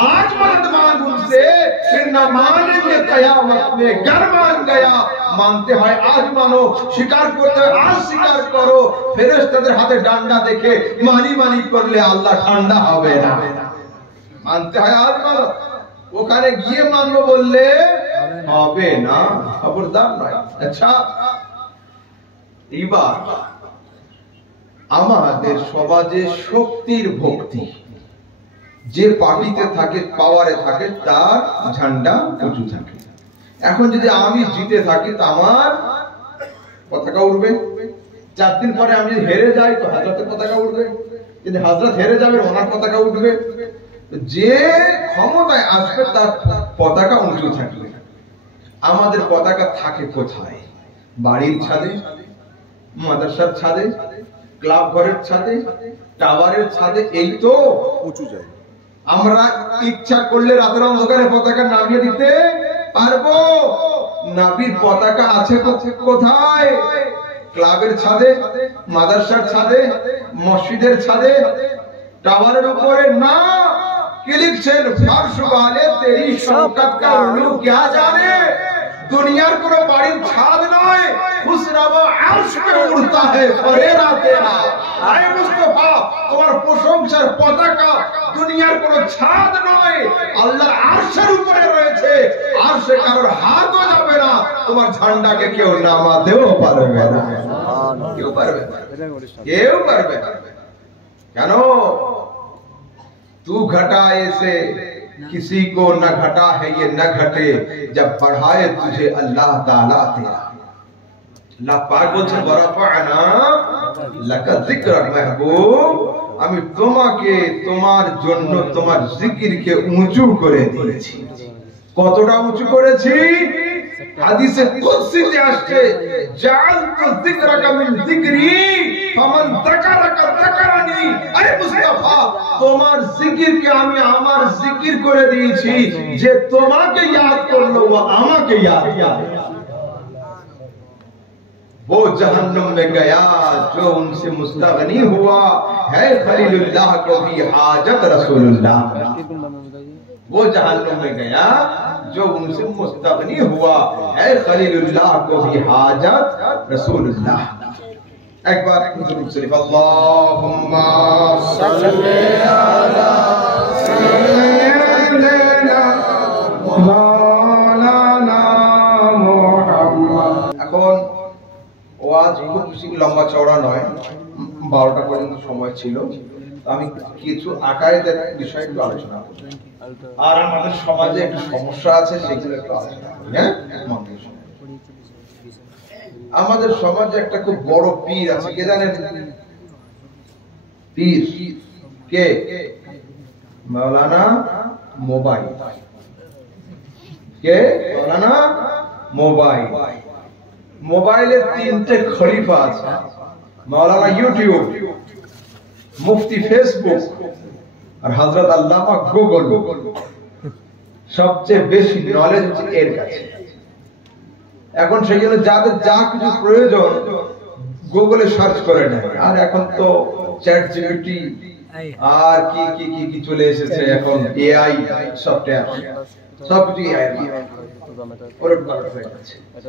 आज मदद मांग उनसे, फिर न मानेंगे कयामत में। गर मान गया मानते हैं आज मानो, স্বীকার করতে আজ স্বীকার করো। ফেরেশতাদের হাতে ডান্ডা দেখে মানি করলে আল্লাহ ঠান্ডা হবে না। মানতে হয় আজ মানো, ওখানে গিয়ে মানবো বললে হবে না, খবরদার নয়। আচ্ছা, এবার আমাদের সমাজে শক্তির ভক্তি, যে পার্টিতে থাকে, পাওয়ারে থাকে, তার ঝান্ডা উঁচু থাকে। এখন যদি আমি জিতে থাকি তো আমার পতাকা উঠবে, 4 দিন পরে আমি যদি হেরে যাই তো হযরতের পতাকা উঠবে, যদি হযরত হেরে যাবে ওনার পতাকা উঠবে। যে ক্ষমতায় আসবে তার পতাকা উঁচু থাকবে। আমাদের পতাকা থাকে কোথায়? বাড়ির ছাদে, মাদ্রাসার ছাদে, ক্লাব ঘরের ছাদে, টাওয়ারের ছাদে, এই তো উঁচু যায়। আমরা ইচ্ছা করলে রাতের অন্ধকারে পতাকা নামিয়ে দিতে পারবো। নবীর পতাকা আছে কোথায়? ক্লাবের ছাদে, মাদ্রাসার ছাদে, মসজিদের ছাদে, টাওয়ারের উপরে না। কি লিখছেন? ফারশ वाले तेरी शौकत का उल्लू क्या जाने। दुनियार কোনো বাড়ির ছাদ নয়, খুশরাবা আরশ पे उड़ता है फरेरा तेरा। আয় মুস্তাফা, তোমার প্রশংসার পতাকা দুনিয়ার কোনো ছাদ নয়, আল্লাহর আরশের উপরে রয়েছে। আরশে কারোর হাতও যাবে না, তোমার ঝান্ডাকে কেউ নামাতেও পারবে না। কেউ পারবে না, কেউ পারবে না। কেন? तू घटा ऐसे किसी को न घटा है ये न घटे, जब बढ़ाए तुझे अल्लाह ताला तेरा। अल्लाह पाक बोलছেন वरफअना लाका जिक्रक महबूब, আমি তোমাকে তোমার জন্য তোমার জিকিরকে উঁচু করে দিয়েছি। কতটা উঁচু করেছি? হাদিসে কুদসিতে আসছে, জাআলতু যিকরাকা মিন যিকরি ফামান যাকারাকা যাকারানি। আরে মুস্তাফা, তোমার জিকিরকে আমি আমার জিকির করে দিয়েছি, যে তোমাকে याद করলো ও আমাকে याद করে। वो जहन्नुम में गया जो उनसे मुस्तगनी हुआ है, खलीलुल्लाह को भी हाजत रसूलुल्लाह। वो जहन्नुम में गया जो उनसे मुस्तगनी हुआ है, खलीलुल्लाह को भी हाजत रसूलुल्लाह। एक बार दुरूद शरीफ, अल्लाहुम्मा सल्ली अला सय्यिदिना मौलाना मुहम्मद। এখন ওয়াজ খুব বেশি লম্বা চওড়া নয়, 12টা পর্যন্ত সময় ছিল। আমি কিছু আকায়েদের বিষয় একটু আলোচনা করব, আর আমাদের সমাজে একটা সমস্যা আছে সেগুলো একটু আলোচনা করব। হ্যাঁ, আমাদের সমাজে একটা খুব বড় পীর আছে, কে জানেন? পীর কে? মাওলানা মোবাইল। কে? মাওলানা মোবাইল। মোবাইলের 3টে খলিফা আছে, মাওলানা ইউটিউব, মুফতি ফেসবুক, আর হযরত আল্লামা গুগল। সবচেয়ে বেশি নলেজ হচ্ছে এর কাছে। এখন সেই জন্য যাদের যা কিছু প্রয়োজন গুগলে সার্চ করে নেয়। আর এখন তো চ্যাট জিপিটি আর কি চলে এসেছে, এখন এআই সফটওয়্যার, সবকিছু এআই।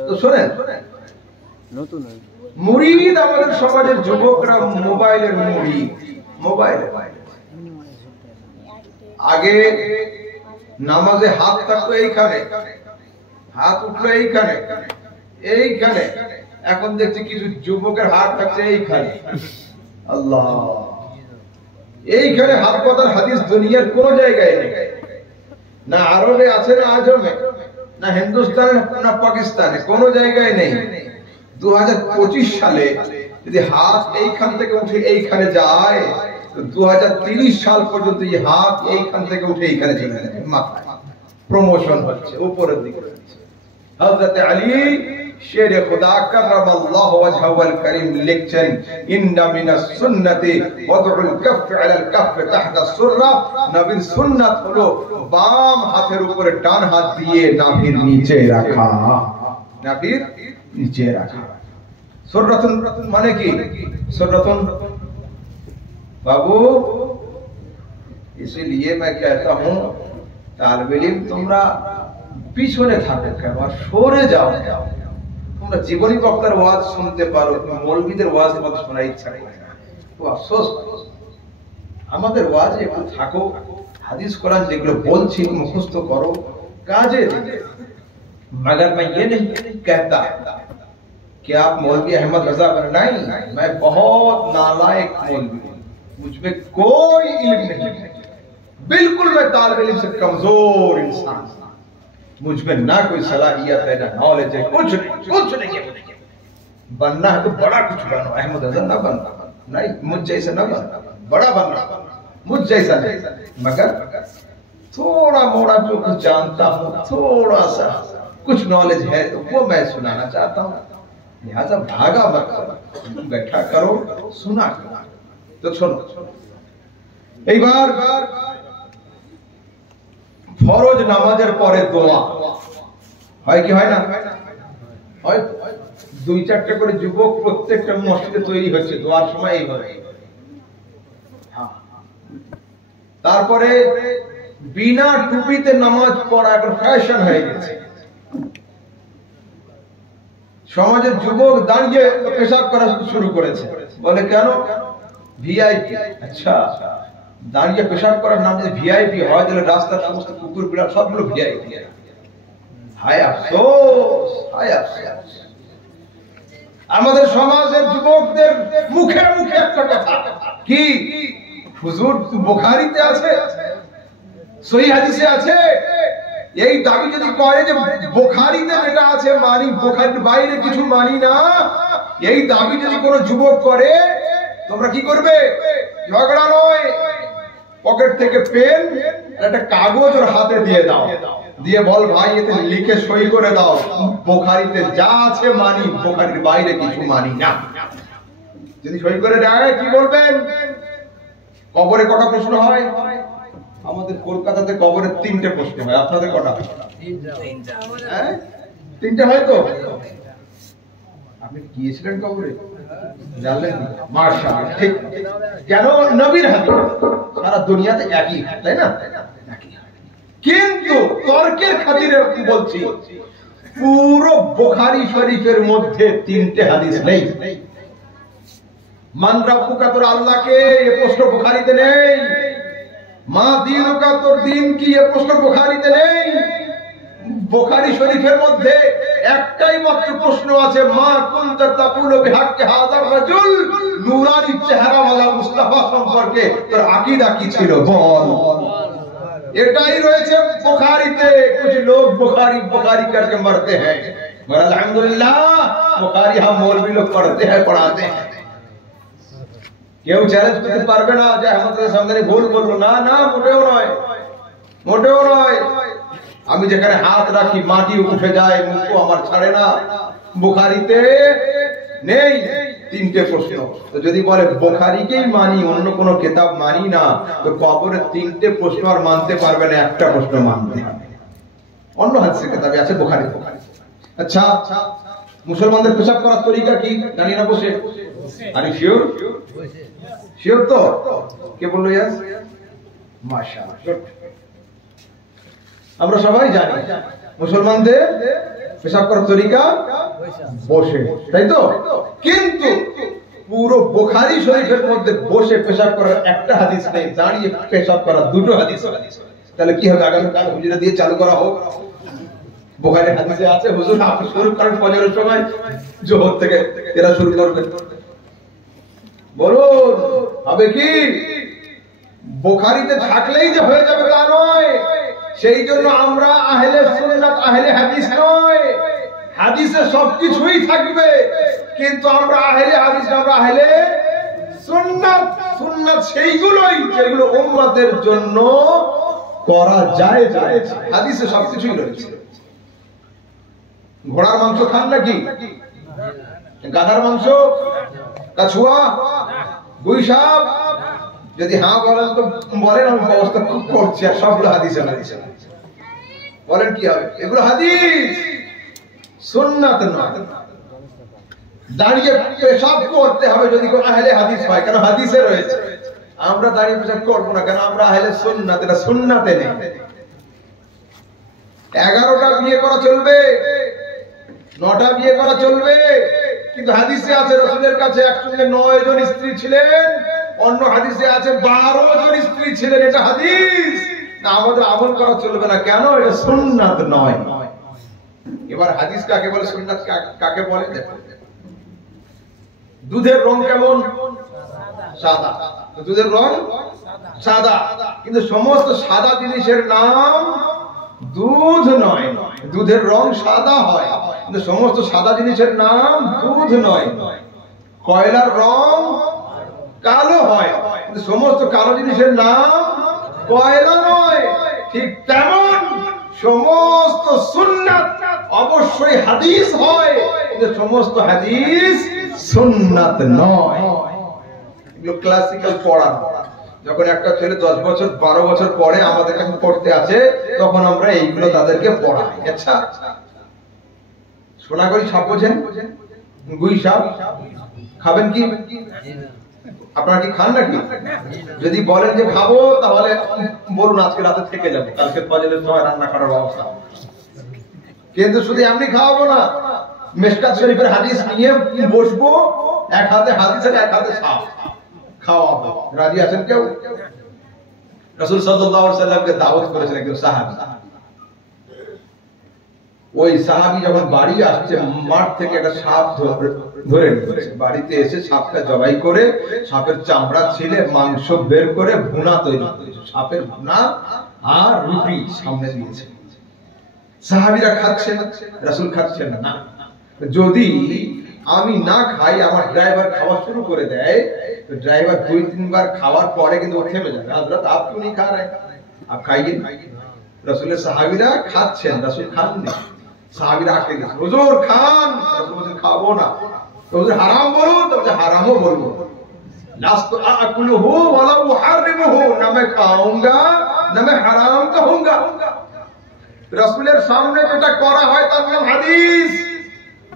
তো শোনেন, মুরিদ আমাদের সমাজের যুবকরা মোবাইলের মুরিদ। মোবাইলে আগে নামাজে হাত থাকতো এইখানে, হাত উঠলো এইখানে এইখানে, এখন দেখছি কিছু যুবকের হাত থাকছে এইখানে। আল্লাহ, এইখানে হাত পাতার হাদিস দুনিয়ার কোন জায়গায় নেই, না আরবে আছে না আজমে, না হিন্দুস্তানে না পাকিস্তানে, কোন জায়গায় নেই। 2025 সালে যদি হাত এইখান থেকে উঠে এইখানে যায়, তো 2030 সাল পর্যন্ত এই হাত এইখান থেকে উঠে এইখানে চলে যাবে, মাথায় প্রমোশন হচ্ছে, উপরের দিকে হচ্ছে। হযরত আলী শেরে খুদা কাররামাল্লাহু ওয়াজহুল কারীম লিখছেন, ইন্না মিনাস সুন্নতি ওয়াদউল কাফ আলাল কাফ তাহতা সুররা, নবীর সুন্নাত হলো বাম হাতের উপরে ডান হাত দিয়ে নাভির নিচে রাখা, নাভির নিচে রাখা। সুররাতুন মানে কি? সুররাতুন बाबू, इसीलिए मैं कहता हूँ तालिबे इल्म তোমরা পিছনে থাকো কেন, সরে যাও। তোমরা জীবনী বক্তার ওয়াজ শুনতে পারো, মৌলবীদের ওয়াজ তোমাদের শোনার ইচ্ছা করে না, তো আফসোস। আমাদের ওয়াজে একটু থাকো, হাদিস কোরআন যেগুলো বলছি মুখস্থ করো, কাজে। मगर मैं ये नहीं कहता कि आप मौलवी अहमद रजा पर नहीं, मैं बहुत नालायक मौलवी हूं, मुझमें कोई इल्म नहीं है, बिल्कुल मैं तालिब इल्म से कमजोर इंसान, मुझमें ना कोई सलाहियत है ना नॉलेज है, कुछ नहीं है। बनना है तो बड़ा कुछ बनो, अहमद रजा ना बनना, नहीं मुझ जैसा ना बनना, बड़ा बनना, मुझ जैसा नहीं, मगर थोड़ा मोड़ा जो कुछ जानता हूं, थोड़ा सा कुछ नॉलेज है तो वो मैं सुनाना चाहता हूं। लिहाजा भागा मत करो, बैठा करो, सुना करो। तो শোনো, এইবার ফরজ নামাজের পরে দোয়া হয় কি হয় না? হয়। 2-4টা করে যুবক প্রত্যেকটা মসজিদে তৈরি হচ্ছে দোয়ার সময় এইভাবে। তারপরে বিনা টুপিতে নামাজ পড়া এখন ফ্যাশন হয়ে গেছে। সমাজের যুবক দাঁড়িয়ে পেশাব করা শুরু করেছে, বলে কেন? ভিআইপি। আচ্ছা, দাঁড়িয়ে পেশাব করার নাম যদি ভিআইপি হয়, তাহলে রাস্তার সমস্ত কুকুর বিড়াল সবগুলো ভিআইপি। হায় আফসোস, হায় আফসোস। আমাদের সমাজের যুবকদের মুখে মুখে একটা কথা, কি হুজুর বুখারীতে আছে, সহিহ হাদিসে আছে, এই দাবি যদি করে যে বুখারীতে যেটা আছে মানি, বুখারীর বাইরে কিছু মানি না, এই দাবি যদি কোনো যুবক করে, তোমরা কি করবে? ঝগড়া নয়, পকেট থেকে পেন একটা কাগজ ওর হাতে দিয়ে দাও, দিয়ে বল ভাই এতে লিখে সই করে দাও, বুখারীতে যা আছে মানি, বুখারীর বাইরে কিছু মানি না। যদি সই করে দেয়, কি বলবেন? কবরে কটা প্রশ্ন হয়? আমাদের কলকাতাতে কবরে 3টে প্রশ্ন হয়, আপনাদের কটা? 3টে হয় তো? আপনি গিয়েছিলেন কবরে? জানলেন? মাশাআল্লাহ, ঠিক। কেন? নবীর হাদিস সারা দুনিয়াতে একই, তাই না? কিন্তু তর্কের খাতিরে বলছি, পুরো বুখারী শরীফের মধ্যে 3টে হাদিস নেই। মান রাব্বুকা, তোর আল্লাহকে, এই প্রশ্ন বুখারীতে নেই। মা দীনুকা, তোর দিন কি, এই প্রশ্ন বুখারীতে নেই। বুখারী শরীফের মধ্যে একটাই মাত্র প্রশ্ন আছে, মা কুনতা তাকুলু বিহাক্কি হাযার রাজুল, নূরানি চেহারাওয়ালা মুস্তাফা সম্পর্কে তোর আকীদা কি ছিল বল। এটাই রয়েছে বুখারীতে। कुछ लोग बुखारी बुखारी करके मरते हैं, मगर अल्हम्दुलिल्लाह बुखारी हम मौलवी लोग पढ़ते हैं, पढ़ाते हैं। কেউ চ্যালেঞ্জ করতে পারবে না যে আমাদের সামনে ভুল বললো, না না, মোটেও নয়, মোটেও নয়। আমি যেখানে হাত রাখি মাটি উঠে যায়, মুখও আমার ছাড়ে না। বুখারীতে নেই 3টে প্রশ্ন। তো যদি বলে বুখারীকেই মানি, অন্য কোনো কিতাব মানি না, তো কবরে 3টে প্রশ্ন আর মানতে পারবে না, একটা প্রশ্ন মানতে হবে। অন্য হাদিসের কিতাবে আছে, বুখারী। আচ্ছা, মুসলমানদের পেশাব করার তরিকা কি? জানি না, বসে। আর শিওর? শিওর তো? কে বললো ইয়েস? মাশাআল্লাহ, আমরা সবাই জানি। মুসলমানদের পেশাব করার তরিকা বসে, তাই তো? কিন্তু পুরো বুখারী শরীফের মধ্যে বসে পেশাব করার একটা হাদিস নেই, দাঁড়িয়ে পেশাব করার দুটো হাদিস। তাহলে কি হবে? আগামীকাল হুজুরা দিয়ে চালু করা হোক। বুখারী হাদিসে আছে হুজুর আপনি শুরু করেন ফজরের সময়, জোহর থেকে এরা শুরু করবেন। বলুন হবে কি? বুখারীতে থাকলেই যে হয়ে যাবে তা নয়। সেই জন্য আমরা আহলে সুন্নাত আহলে হাদিস নয়। হাদিসে সবকিছুই থাকবে, কিন্তু আমরা আহলে হাদিস না, আমরা আহলে সুন্নাত। সুন্নাত সেইগুলোই যেগুলো উম্মতের জন্য করা যায়। হাদিসে সবকিছুই রয়েছে। ঘোড়ার মাংস খান নাকি? গাধার মাংস, কাছুয়া, গুই সাপ? যদি হ্যাঁ বলেন তো বলেন, আমি ব্যবস্থা করছি। আর সবগুলো হাদিসে হাদিসে বলেন কি হবে? এগুলো হাদিস, সুন্নাত নয়। দাঁড়িয়ে পেশাব করতে হবে যদি কোনো আহলে হাদিস হয়, কেন হাদিসে রয়েছে। আমরা দাঁড়িয়ে পেশাব করবো না, কেন আমরা আহলে সুন্নাত, এটা সুন্নাতে নেই। 11টা বিয়ে করা চলবে, 9টা বিয়ে করা চলবে, কিন্তু হাদিসে আছে রাসূলের কাছে একসঙ্গে 9 জন স্ত্রী ছিলেন, অন্য হাদিসে আছে 12 জন স্ত্রী ছিলেন। এটা হাদিস না, আমাদের আমল করা চলবে না, কেন? এটা সুন্নাত নয়। এবার হাদিস কাকে বলে, সুন্নাত কাকে বলে? দেখো, দুধের রং কেমন? সাদা। দুধের রং সাদা, কিন্তু সমস্ত সাদা জিনিসের নাম দুধ নয়। দুধের রং সাদা হয়, কিন্তু সমস্ত সাদা জিনিসের নাম দুধ নয়। কয়লার রং কালো হয়, কিন্তু সমস্ত কালো জিনিসের নাম কয়লা নয়। ঠিক তেমন সমস্ত সুন্নাত অবশ্যই হাদিস হয়, কিন্তু সমস্ত হাদিস সুন্নাত নয়। এগুলো ক্লাসিক্যাল পড়া। যখন একটা ছেলে 10 বছর 12 বছর পরে আমাদের কাছে পড়তে আসে, তখন আমরা এইগুলো তাদেরকে পড়াই। আচ্ছা, সোনাগরি সাপ বোঝেন? গুই সাপ খাবেন কি? আপনারা কি খান নাকি? যদি বলেন যে খাবো, তাহলে বলুন আজকে রাতে থেকে যাবে, কালকে ফজরের সময় রান্না করার ব্যবস্থা। কিন্তু শুধু এমনি খাওয়াবো না, মিশকাত শরীফের হাদিস নিয়ে বসবো, এক হাতে হাদিস আর এক হাতে সাপ খাওয়াবো। রাজি আছেন কেউ? রাসূল সাল্লাল্লাহু আলাইহি ওয়াসাল্লামকে দাওয়াত করেছেন একজন সাহাবী। ওই সাহাবী যখন বাড়ি আসছে, মাঠ থেকে একটা সাপ ধরে নিয়েছে। বাড়িতে এসে সাপটা জবাই করে সাপের চামড়া ছিলে মাংস বের করে ভুনা তৈরি করেছে। সাপের ভুনা আর রুটি সামনে দিয়েছে। সাহাবীরা খাচ্ছেন, রাসূল খাচ্ছেন না। যদি আমি না খাই, আমার ড্রাইভার খাওয়া শুরু করে দেয়, তো ড্রাইভার 2-3 বার খাওয়ার পরে কিন্তু ও থেমে যাবে। হযরত আপ क्यों नहीं खा रहे? आप खाइए। রাসূলের সাহাবীরা খাচ্ছেন, রাসূল খাননি। সাহাবীরা আটকে গেছে, হুজুর খান। রাসূল বলেন খাবো না। তো হুজুর হারাম বলুন, তো হারামও বলবো। লাস্তু আকুলুহু ওয়ালা উহারিমুহু, না मैं খাऊंगा না मैं হারাম कहूंगा। রাসূলের সামনে যেটা করা হয় তার নাম হাদিস।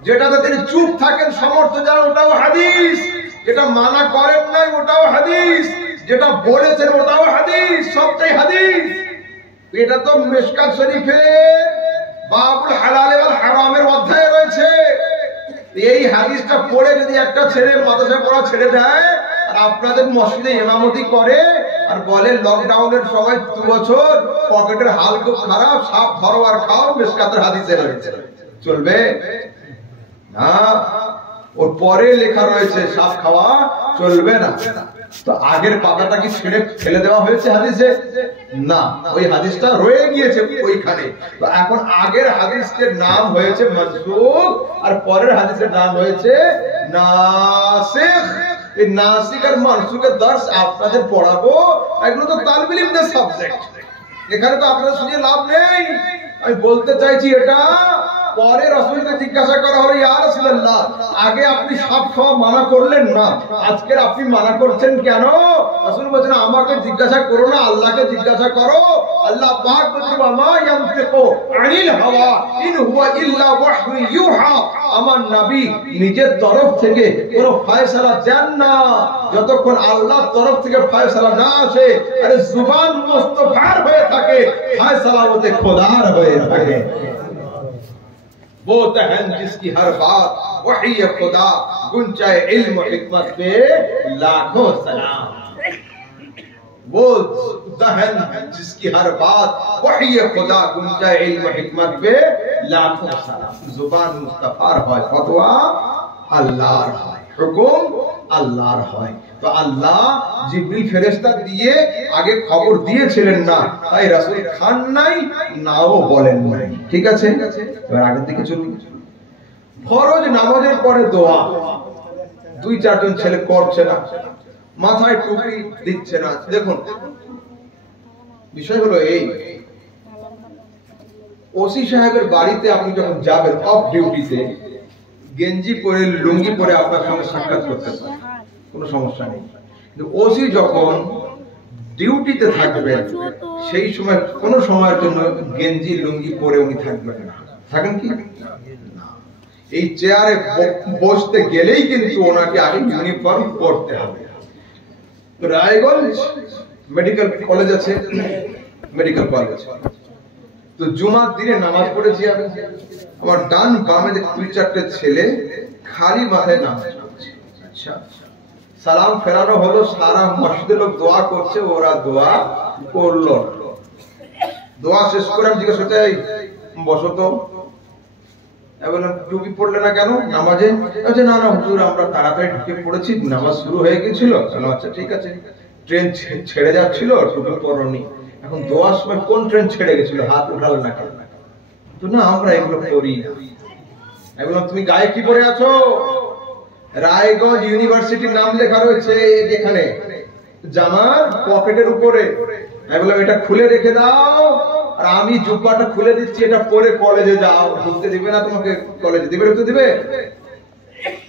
যেটাতে তিনি চুপ থাকেন সমর্থ জানান, ওটাও হাদিস। যেটা মানা করেন নাই, ওটাও হাদিস। যেটা বলেছেন, ওটাও হাদিস। সবটাই হাদিস। এটা তো মিশকাত শরীফে বাবুল হালাল ওয়াল হারামের অধ্যায়ে রয়েছে। এই হাদিসটা পড়ে যদি একটা ছেলে মাদ্রাসায় পড়া ছেড়ে দেয় আর আপনাদের মসজিদে ইমামতি করে আর বলে লকডাউনের সময় 2 বছর পকেটের হাল খুব খারাপ, সাপ ধরো আর খাও, মিশকাতের হাদিসে রয়েছে, চলবে না? ওর পরে লেখা রয়েছে সাপ খাওয়া চলবে না। তো আগের পাতাটা কি ছেড়ে ফেলে দেওয়া হয়েছে হাদিসে? না, ওই হাদিসটা রয়ে গিয়েছে ওইখানে। তো এখন আগের হাদিসের নাম হয়েছে মানসুখ, আর পরের হাদিসের নাম হয়েছে নাসিখ। এই নাসিখ আর মানসুখের দর্শ আপনাদের পড়াবো। এগুলো তো তালিবুল ইলমের সাবজেক্ট, এখানে তো আপনাদের শুনে লাভ নেই। আমি বলতে চাইছি এটা পরে রাসূলকে জিজ্ঞাসা করা হলো, ইয়া রাসূলুল্লাহ, আগে আপনি সাপ খাওয়া মানা করলেন না, আজকে আপনি মানা করছেন কেন? রাসূল বলেন, আমাকে জিজ্ঞাসা করো না, আল্লাহকে জিজ্ঞাসা করো। আল্লাহ পাক বলেন, মা ইয়ানতিকু আনিল হাওয়া ইন হুয়া ইল্লা ওয়াহয়ু ইউহা। আমার নবী নিজের তরফ থেকে কোনো ফয়সালা দেন না যতক্ষণ আল্লাহর তরফ থেকে ফয়সালা না আসে। আরে জুবান মুস্তাফার হয়ে থাকে, ফয়সালা ওতে খোদার হয়ে থাকে। वो दहन जिसकी हर बात वही खुदा गुंजाए इल्म हिकमत पे लाखों सलाम। वो दहन जिसकी हर बात वही खुदा गुंजाए इल्म हिकमत पे लाखों सलाम। जुबान मुस्तफार হয় ফতোয়া আল্লাহর হয়, হুকুম আল্লাহর হয়। তো আল্লাহ জিবরিল ফেরেশতা দিয়ে আগে খবর দিয়েছিলেন না, তাই রাসূল খান নাই, নাও বলেন নাই। ঠিক আছে, এবার আগের দিকে চলুন। ফরজ নামাজের পরে দোয়া 2-4 জন ছেলে করছে না, মাথায় টুপি দিচ্ছে না। দেখুন বিষয় হলো এই, ওসি সাহেবের বাড়িতে আপনি যখন যাবেন অফ ডিউটিতে, গেঞ্জি পরে লুঙ্গি পরে আপনার সঙ্গে সাক্ষাৎ করতে পারে, কোনো সমস্যা নেই। কিন্তু ওসি যখন ডিউটিতে থাকবেন সেই সময় কোনো সময়ের জন্য গেঞ্জি লুঙ্গি পরে উনি থাকবেন না। থাকেন কি? এই চেয়ারে বসতে গেলেই কিন্তু ওনাকে আগে ইউনিফর্ম পরতে হবে। রায়গঞ্জ মেডিকেল কলেজ আছে, মেডিকেল কলেজ, তো জুমার দিনে নামাজ পড়েছি আমি। আমার ডান বামে 2-4টে ছেলে খালি মাথায় নামাজ পড়ছে। আচ্ছা, সালাম ফেরানো হলো, সারা মসজিদের লোক দোয়া করছে, ওরা দোয়া করলো। দোয়া শেষ করে আমি জিজ্ঞেস করতে, বসো তো। বললাম টুপি পড়লে না কেন নামাজে? আচ্ছা না না হুজুর, আমরা তাড়াতাড়ি ঢুকে পড়েছি, নামাজ শুরু হয়ে গেছিল। আচ্ছা ঠিক আছে, ট্রেন ছেড়ে যাচ্ছিল, টুপি পরনি। এখন দোয়ার সময় কোন ট্রেন ছেড়ে গেছিল, হাত উঠালো না কেন? তো না আমরা এগুলো করি না। এগুলো তুমি গায়ে কি পরে আছো? রায়গঞ্জ ইউনিভার্সিটির নাম লেখা রয়েছে এখানে জামার পকেটের উপরে। আমি বললাম এটা খুলে রেখে দাও, আর আমি জুব্বাটা খুলে দিচ্ছি, এটা পরে কলেজে যাও। ঢুকতে দিবে না তোমাকে কলেজে? দিবে, ঢুকতে দিবে?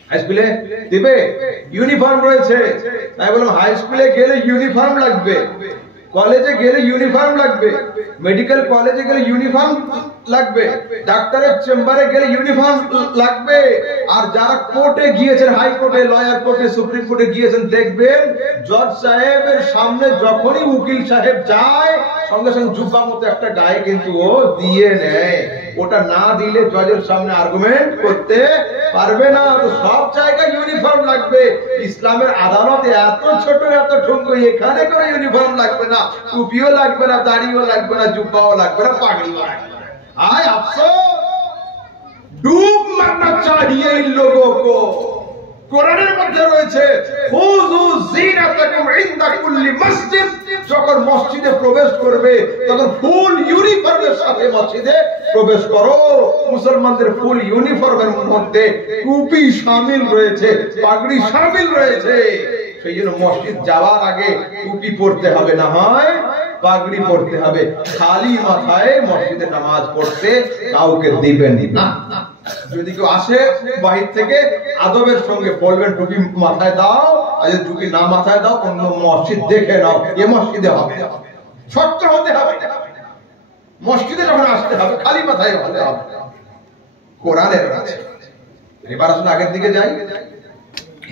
হাই স্কুলে দিবে? ইউনিফর্ম রয়েছে। আমি বললাম হাই স্কুলে গেলে ইউনিফর্ম লাগবে, কলেজে গেলে ইউনিফর্ম লাগবে, মেডিকেল কলেজে গেলে ইউনিফর্ম লাগবে, ডাক্তারের চেম্বারে গেলে ইউনিফর্ম লাগবে। আর যারা কোর্টে গিয়েছেন, হাইকোর্টে, লয়ার কোর্টে, সুপ্রিম কোর্টে গিয়েছেন, দেখবেন জজ সাহেবের সামনে যখনই উকিল সাহেব যায় সঙ্গে সঙ্গে জুব্বা মতো একটা গায়ে কিন্তু ও দিয়ে নেয়। ওটা না দিলে জজের সামনে আর্গুমেন্ট করতে পারবে না। তো সব জায়গায় ইউনিফর্ম লাগবে। ইসলামের আদালতে এত ছোট এত ঠুঙ্গো, এখানে কোনো ইউনিফর্ম লাগবে না, টুপিও লাগবে না, দাড়িও লাগবে না, জুব্বাও লাগবে না, পাগড়িও লাগবে না। आए अफसोस, डूब मरना चाहिए इन लोगों को। কোরআনের মধ্যে রয়েছে খুযু যিনাতাকুম ইনদা কুল্লি মসজিদ। যখন মসজিদে প্রবেশ করবে তখন ফুল ইউনিফর্মের সাথে মসজিদে প্রবেশ করো। মুসলমানদের ফুল ইউনিফর্মের মধ্যে টুপি শামিল রয়েছে, পাগড়ি শামিল রয়েছে। সেই জন্য মসজিদ যাওয়ার আগে টুপি পরতে হবে, না হয় পাগড়ি পরতে হবে। খালি মাথায় মসজিদে নামাজ পড়তে কাউকে দিবেন না। যদি কেউ আসে বাহির থেকে আদবের সঙ্গে বলবেন টুপি মাথায় দাও, আর যদি টুপি না মাথায় দাও অন্য মসজিদ দেখে নাও, এ মসজিদে হবে। শর্ত হতে হবে, মসজিদে যখন আসতে হবে খালি মাথায় হতে হবে। কোরআনের আছে। এবার আসলে আগের দিকে যাই।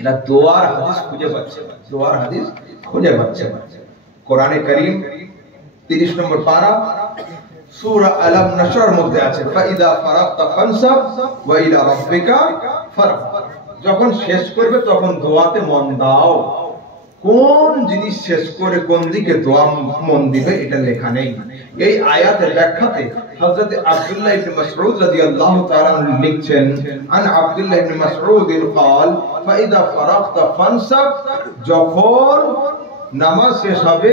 এরা দোয়ার হাদিস খুঁজে পাচ্ছে, দোয়ার হাদিস খুঁজে পাচ্ছে। কোরআনে কারীম 30 নম্বর পারা সূরা আলাম নাশর মধ্যে আছে ফাইদা ফারাগতা ফানসাব ওয়া ইলা রাব্বিকা ফারগ। যখন শেষ করবে তখন দোয়াতে মন দাও। কোন জিনিস শেষ করে কোন দিকে দোয়া মন দিবে এটা লেখা নেই। এই আয়াতের ব্যাখ্যাতে হযরত আব্দুল্লাহ ইবনে মাসউদ রাদিয়াল্লাহু তাআলা লিখছেন, আন আব্দুল্লাহ ইবনে মাসউদ قال ফাইদা ফারাগতা ফানসাব, যখন নামাজ শেষ হবে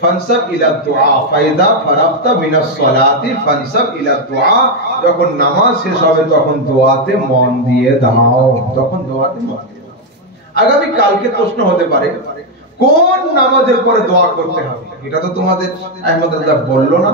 ফানসাব ইলা দুআ, ফাইদা ফারাগতা মিনাস সালাতি ফানসাব ইলা দুআ, যখন নামাজ শেষ হবে তখন দোয়াতে মন দিয়ে দাও, তখন দোয়াতে মন দিয়ে দাও। আগামী কালকে প্রশ্ন হতে পারে কোন নামাজের পরে দোয়া করতে হবে? এটা তো তোমাদের আহমদুল্লাহ বললো না।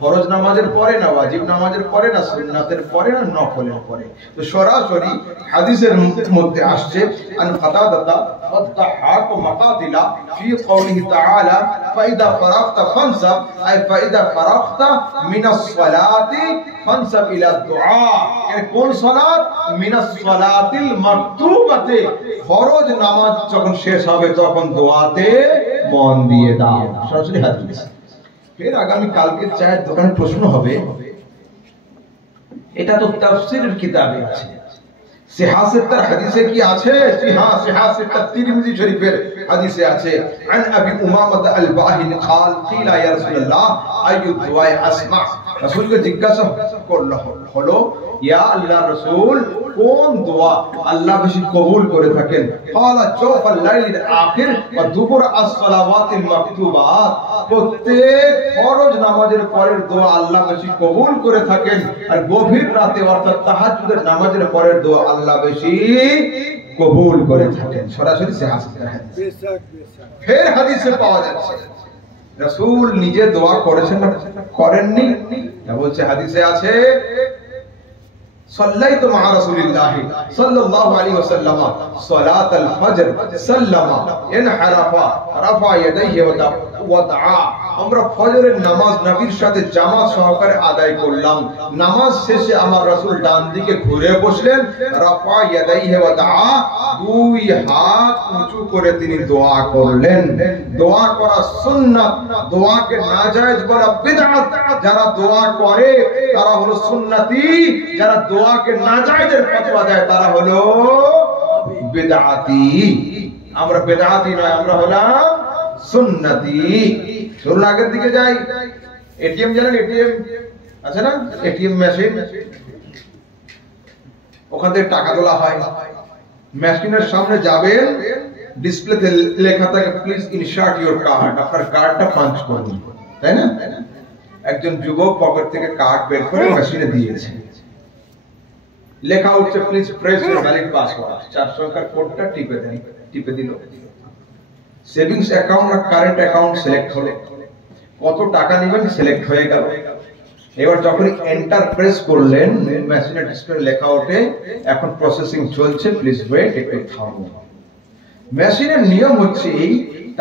ফরজ নামাজের পরে না, ওয়াজিব নামাজের পরে না, সুন্নাতের পরে না, নফলের পরে। তো সরাসরি হাদিসের মধ্যে আসছে আন কাতাদাতা ওয়াদাহাক মাকাতিলা ফি কওলিহি তাআলা ফাইদা ফারাগতা ফানসাব, আই ফাইদা ফারাগতা মিনাস সালাতি ফানসাব ইলা দুআ। মানে কোন সালাত? মিনাস সালাতিল মাকতুবাতে, ফরজ নামাজ যখন শেষ হবে তখন দোয়াতে মন দিয়ে দাও। সরাসরি হাদিস। फिर आगामी काल के चाय दোকানে প্রশ্ন হবে এটা তো তাফসীরের কিতাবে আছে। সিহাসের হাদিসে কি আছে? সিহাসের তিরমিজি শরীফের হাদিসে আছে। আন আবি উমামাহ আল-বাহিলি قال قيل يا رسول الله اي الدعاء اسمع। রাসূলকে জিজ্ঞাসা করলো হলো, ইয়া আল্লাহর রাসূল, কোন দোয়া আল্লাহ বেশি কবুল করে থাকেন? ক্বালা জাওফাল লাইলিল আখির ওয়া দুবুর আস-সালাওয়াতিল মাকতুবাত। প্রত্যেক ফরজ নামাজের পরের দোয়া আল্লাহ বেশি কবুল করে থাকেন, আর গভীর রাতে অর্থাৎ তাহাজ্জুদের নামাজের পরের দোয়া আল্লাহ বেশি কবুল করে থাকেন। সরাসরি সিহাসের হাদিস। ফের হাদিসে পাওয়া যাচ্ছে রাসূল নিজে দোয়া করেছেন না করেননি? তা বলছে হাদিসে আছে, صليت مع رسول الله صلى الله عليه وسلم صلاة الفجر سلم انحرف رفع يديه ودعا। আমরা ফজরের নামাজ নবীর সাথে জামাত সহকারে আদায় করলাম। নামাজ শেষে আমার রাসূল ডান দিকে ঘুরে বসলেন, রাফা ইয়াদাইহি ওয়া দাআ, দুই হাত উঁচু করে তিনি দোয়া করলেন। দোয়া করা সুন্নাত, দোয়াকে নাজায়েজ বলা বিদআত। যারা দোয়া করে তারা হলো সুন্নতি, যারা দোয়াকে নাজায়েজের ফতোয়া দেয় তারা হলো বিদআতি। আমরা বিদআতি নয়, আমরা হলাম সুন্নতি। চলুন আগের দিকে যাই। এটিএম জানেন? এটিএম আছে না? এটিএম মেশিন, ওখান থেকে টাকা তোলা হয়। মেশিনের সামনে যাবেন, ডিসপ্লেতে লেখা থাকে প্লিজ ইনসার্ট ইওর কার্ড। আপনার কার্ডটা পাঞ্চ করুন, তাই না? একজন যুবক পকেট থেকে কার্ড বের করে মেশিনে দিয়েছে, লেখা উঠছে please press your valid password. 4 সংখ্যার কোডটা টিপে দেন। টিপে দিল। সেভিংস অ্যাকাউন্ট আর কারেন্ট অ্যাকাউন্ট সিলেক্ট হলো, কত টাকা নেবেন সিলেক্ট হয়ে গেল। এবার যখন এন্টার প্রেস করলেন, মেশিনের ডিসপ্লে লেখা ওঠে এখন প্রসেসিং চলছে, প্লিজ ওয়েট, একটু থামুন। মেশিনের নিয়ম হচ্ছে এই,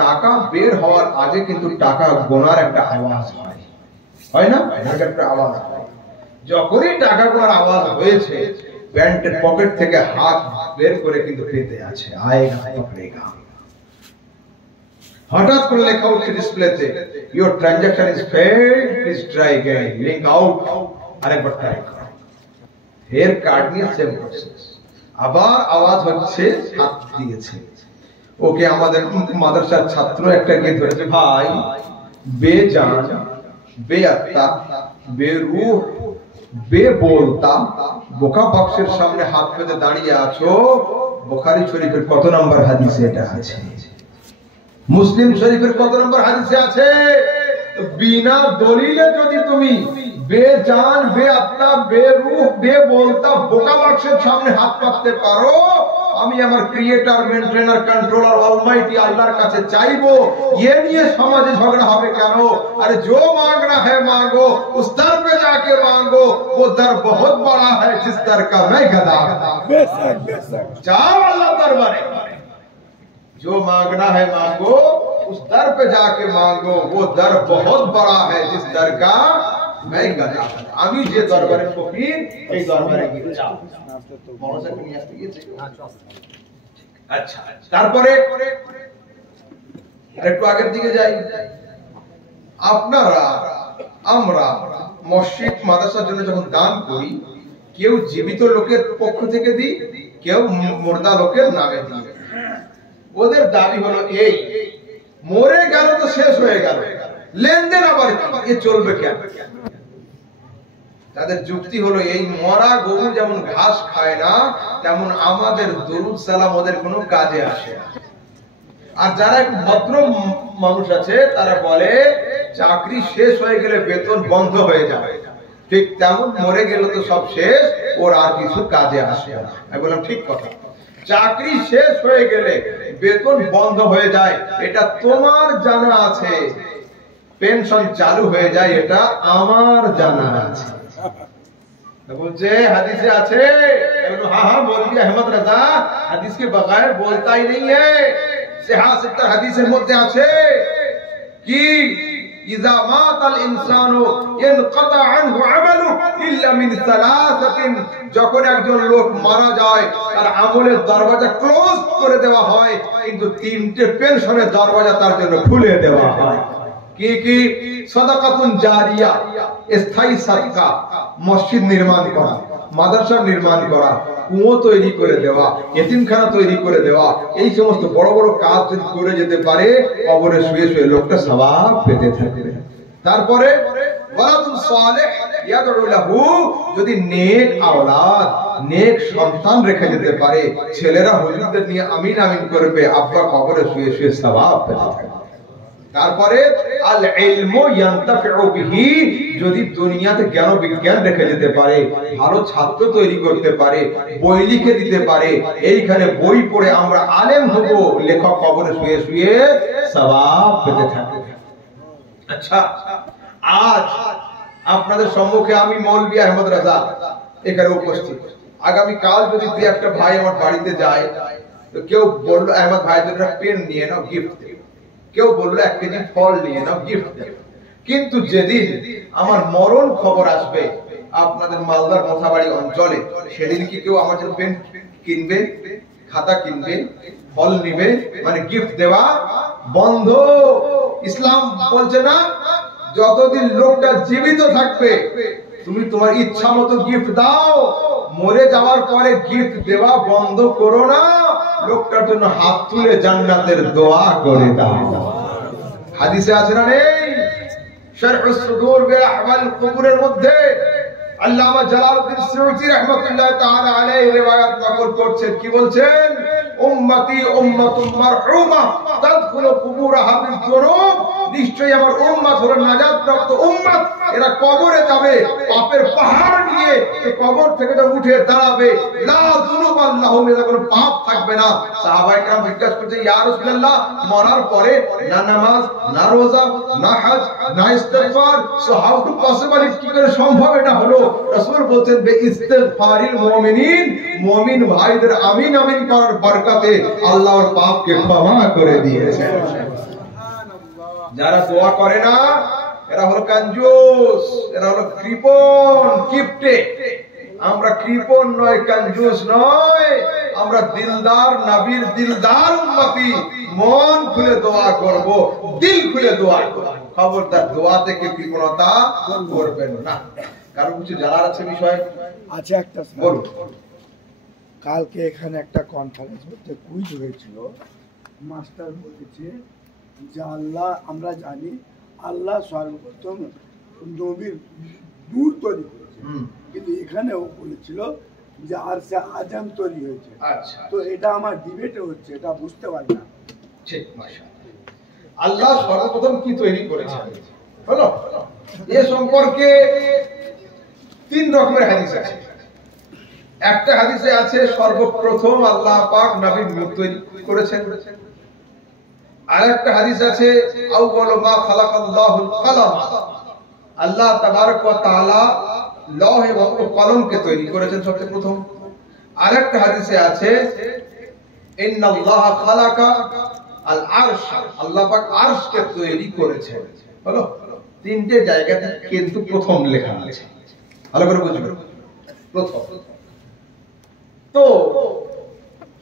টাকা বের হওয়ার আগে কিন্তু টাকা গোনার একটা আওয়াজ হয় না? একটা আওয়াজ হয়। যখনই টাকা গোনার আওয়াজ হয়েছে, প্যান্টের পকেট থেকে হাত বের করে কিন্তু পেতে আছে, আয়েগা পকড়েগা। হঠাৎ করে লেখা উঠছে ডিসপ্লেতে, your transaction is failed, please try again, link out. আরেকবার ট্রাই করো। ফের কার্ড নিয়ে সেভ প্রসেস, আবার আওয়াজ হচ্ছে হাত দিয়েছে। ওকে আমাদের মাদ্রাসার ছাত্র একটা গিয়ে ধরেছে, ভাই বেজান, বেআত্তা, বেরূহ, বেবোলতা বোকা বক্সের সামনে হাত পেতে দাঁড়িয়ে আছো। বুখারী শরীফের কত নম্বর হাদিসে এটা আছে? মুসলিম শরীফের কত নম্বর হাদিসে আছে? বিনা দলিলে যদি তুমি বেজান, বেআত্তা, বেরূহ, বেবোলতা বোকা বক্সের সামনে হাত পাততে পারো, আমি আমার ক্রিয়েটর, মেইনটেইনার, কন্ট্রোলার অলমাইটি আল্লাহর কাছে চাইবো। ये নিয়ে সমাজে ঝগড়া হবে কেন? আরে जो मांगना है मांगो, उस दर पे जाके मांगो, वो दर बहुत बड़ा है जिस दर का मैं गदा। जाओ अल्लाह दरबारे, जो मांगना है मांगो, उस दर पे जाके मांगो, वो दर बहुत बड़ा है जिस दर का मैं गदा। আমি যে দরবারে ফকির, এই দরবারে গিয়ে যাও। মহাসাকে নিয়ে আসতে গিয়েছে। আচ্ছা, তারপরে একটু আগের দিকে যাই। আপনারা, আমরা মসজিদ মাদ্রাসার জন্য যখন দান করি, কেউ জীবিত লোকের পক্ষ থেকে দিই, কেউ মুর্দা লোকের নামে দিই। ওদের দাবি হলো এই, মরে গেল তো শেষ হয়ে গেল, লেনদেন আবার এ চলবে কেন? তাদের যুক্তি হলো এই, মরা গরু যেমন ঘাস খায় না, তেমন আমাদের দরুদ সালাম ওদের কোনো কাজে আসে না। আর যারা একটু ভদ্র মানুষ আছে তারা বলে চাকরি শেষ হয়ে গেলে বেতন বন্ধ হয়ে যাবে, ঠিক তেমন মরে গেলে তো সব শেষ, ওর আর কিছু কাজে আসে না। আমি বললাম ঠিক কথা, চাকরি শেষ হয়ে গেলে বেতন বন্ধ হয়ে যায় এটা তোমার জানা আছে, পেনশন চালু হয়ে যায় এটা আমার জানা আছে। বলছে হাদিসে আছে, हाँ हाँ बोल दिया अहमद रजा, হাদিস के बगैर बोलता ही नहीं है। सिहासत হাদিসের মধ্যে আছে কি ইযা মাতাল ইনসানু ইনকাতা আনহু আমালু ইল্লা মিন সালাসাতিন, যখন একজন লোক মারা যায় তার আমলের দরজা ক্লোজ করে দেওয়া হয়, কিন্তু তিনটে পেনশনের দরজা তার জন্য খুলে দেওয়া হয়। কি সাদাকাতুন জারিয়া, স্থায়ী সাদকা, মসজিদ নির্মাণ করা, মাদ্রাসা নির্মাণ করা, কুয়ো তৈরি করে দেওয়া, এতিমখানা তৈরি করে দেওয়া, এই সমস্ত বড় বড় কাজ যদি করে যেতে পারে কবরে শুয়ে শুয়ে লোকটা সওয়াব পেতে থাকবে। তারপরে ওয়ালাদুন সালেহ ইয়াদউ লাহু, যদি নেক আওলাদ, নেক সন্তান রেখে যেতে পারে, ছেলেরা হুজুরদের নিয়ে আমিন আমিন করবে, আব্বা কবরে শুয়ে শুয়ে সওয়াব পেতে থাকবে। তারপরে আল ইলমু ইয়ানতাফিউ বিহি, যদি দুনিয়াতে জ্ঞান বিজ্ঞান রেখে যেতে পারে, ভালো ছাত্র তৈরি করতে পারে, বই লিখে দিতে পারে, এইখানে বই পড়ে আমরা আলেম হব, লেখক কবরে শুয়ে শুয়ে সওয়াব পেতে থাকবে। আচ্ছা, আজ আপনাদের সম্মুখে আমি মৌলভী আহমদ রাজা এখানে উপস্থিত। আগামী কাল যদি দুই একটা ভাই আমার বাড়িতে যায়, তো কেউ বললো আহমদ ভাই জন্য পেন নিয়ে নাও, গিফট দেব, কেউ বললো 1 কেজি ফল নিয়ে নাও, গিফট দেব। কিন্তু যেদিন আমার মরণ খবর আসবে আপনাদের মালদার মথাবাড়ি অঞ্চলে, সেদিন কি কেউ আমার জন্য পেন কিনবে, খাতা কিনবে, ফল নিবে? মানে গিফট দেওয়া বন্ধ। ইসলাম বলছে না, যতদিন লোকটা জীবিত থাকবে তুমি তোমার ইচ্ছা মতো গিফট দাও, মরে যাওয়ার পরে গিফট দেওয়া বন্ধ করো না, লোকটার জন্য হাত তুলে জান্নাতের দোয়া করে দাও। হাদিসে আছে না নেই? শারহুস সুদূর বিআহওয়াল কুবুরের মধ্যে আল্লামা জালালউদ্দিন সুয়ুতী রাহমাতুল্লাহ তাআলা আলাইহি রিওয়ায়াত নকল করছেন, কি বলছেন? উম্মতি উম্মাতুম মারহুমা তাদখুলু কুবুরাহা বিযুনুব, নিশ্চয়ই আমার উম্মত হলো নাজাতপ্রাপ্ত উম্মত, এরা কবরে যাবে পাপের পাহাড় নিয়ে, এই কবর থেকে যখন উঠে দাঁড়াবে লা যুনুবা লাহুম, এরা কোনো পাপ থাকবে না। সাহাবায়ে কেরাম জিজ্ঞাসা করছে, ইয়া রাসূলুল্লাহ, মরার পরে না নামাজ, না রোজা, না হজ, না ইস্তিগফার, সো হাউ টু পসিবল, কি করে সম্ভব এটা হলো? রাসূল বলছেন, বে ইস্তিগফারিল মুমিনিন, মুমিন ভাইদের আমিন আমিন করার বরকতে আল্লাহ ওর পাপকে ক্ষমা করে দিয়েছেন। যারা দোয়া করে না এরা হলো কঞ্জুস, এরা হলো কৃপণ, কিপটে। আমরা কৃপণ নয়, কঞ্জুস নয়, আমরা দিলদার, নবীর দিলদার উম্মতি। মন খুলে দোয়া করব, দিল খুলে দোয়া করব, খবরদার দোয়া থেকে কৃপণতা করবেন না। কারণ কিছু জানার আছে বিষয় আছে একটা, বলুন। কালকে এখানে একটা কনফারেন্স বলতে কুইজ হয়েছিল, মাস্টার বলেছে যে আল্লাহ, আমরা জানি আল্লাহ সর্বপ্রথম নবীর নূর তৈরি করেছে, কিন্তু এখানেও বলেছিল যে আরশে আজম তৈরি হয়েছে। আচ্ছা, তো এটা আমার ডিবেটে হচ্ছে, এটা বুঝতে পারি না। ঠিক, মাশাআল্লাহ। আল্লাহ সর্বপ্রথম কি তৈরি করেছেন হলো, এ সম্পর্কে 3 রকমের হাদিস আছে। একটা হাদিসে আছে সর্বপ্রথম আল্লাহ পাক নবীর নূর তৈরি করেছেন। আরেকটা হাদিস আছে আউয়ালু মা খালাকাল্লাহুল কলম, আল্লাহ তাবারক ওয়া তাআলা লৌহ এবং কলমকে তৈরি করেছেন সবচেয়ে প্রথম। আরেকটা হাদিসে আছে ইন্নাল্লাহ খালাকা আল আরশ, আল্লাহ পাক আরশকে তৈরি করেছেন। হলো, 3টে জায়গাতে কিন্তু প্রথম লেখা আছে, ভালো করে বুঝবেন। প্রথম তো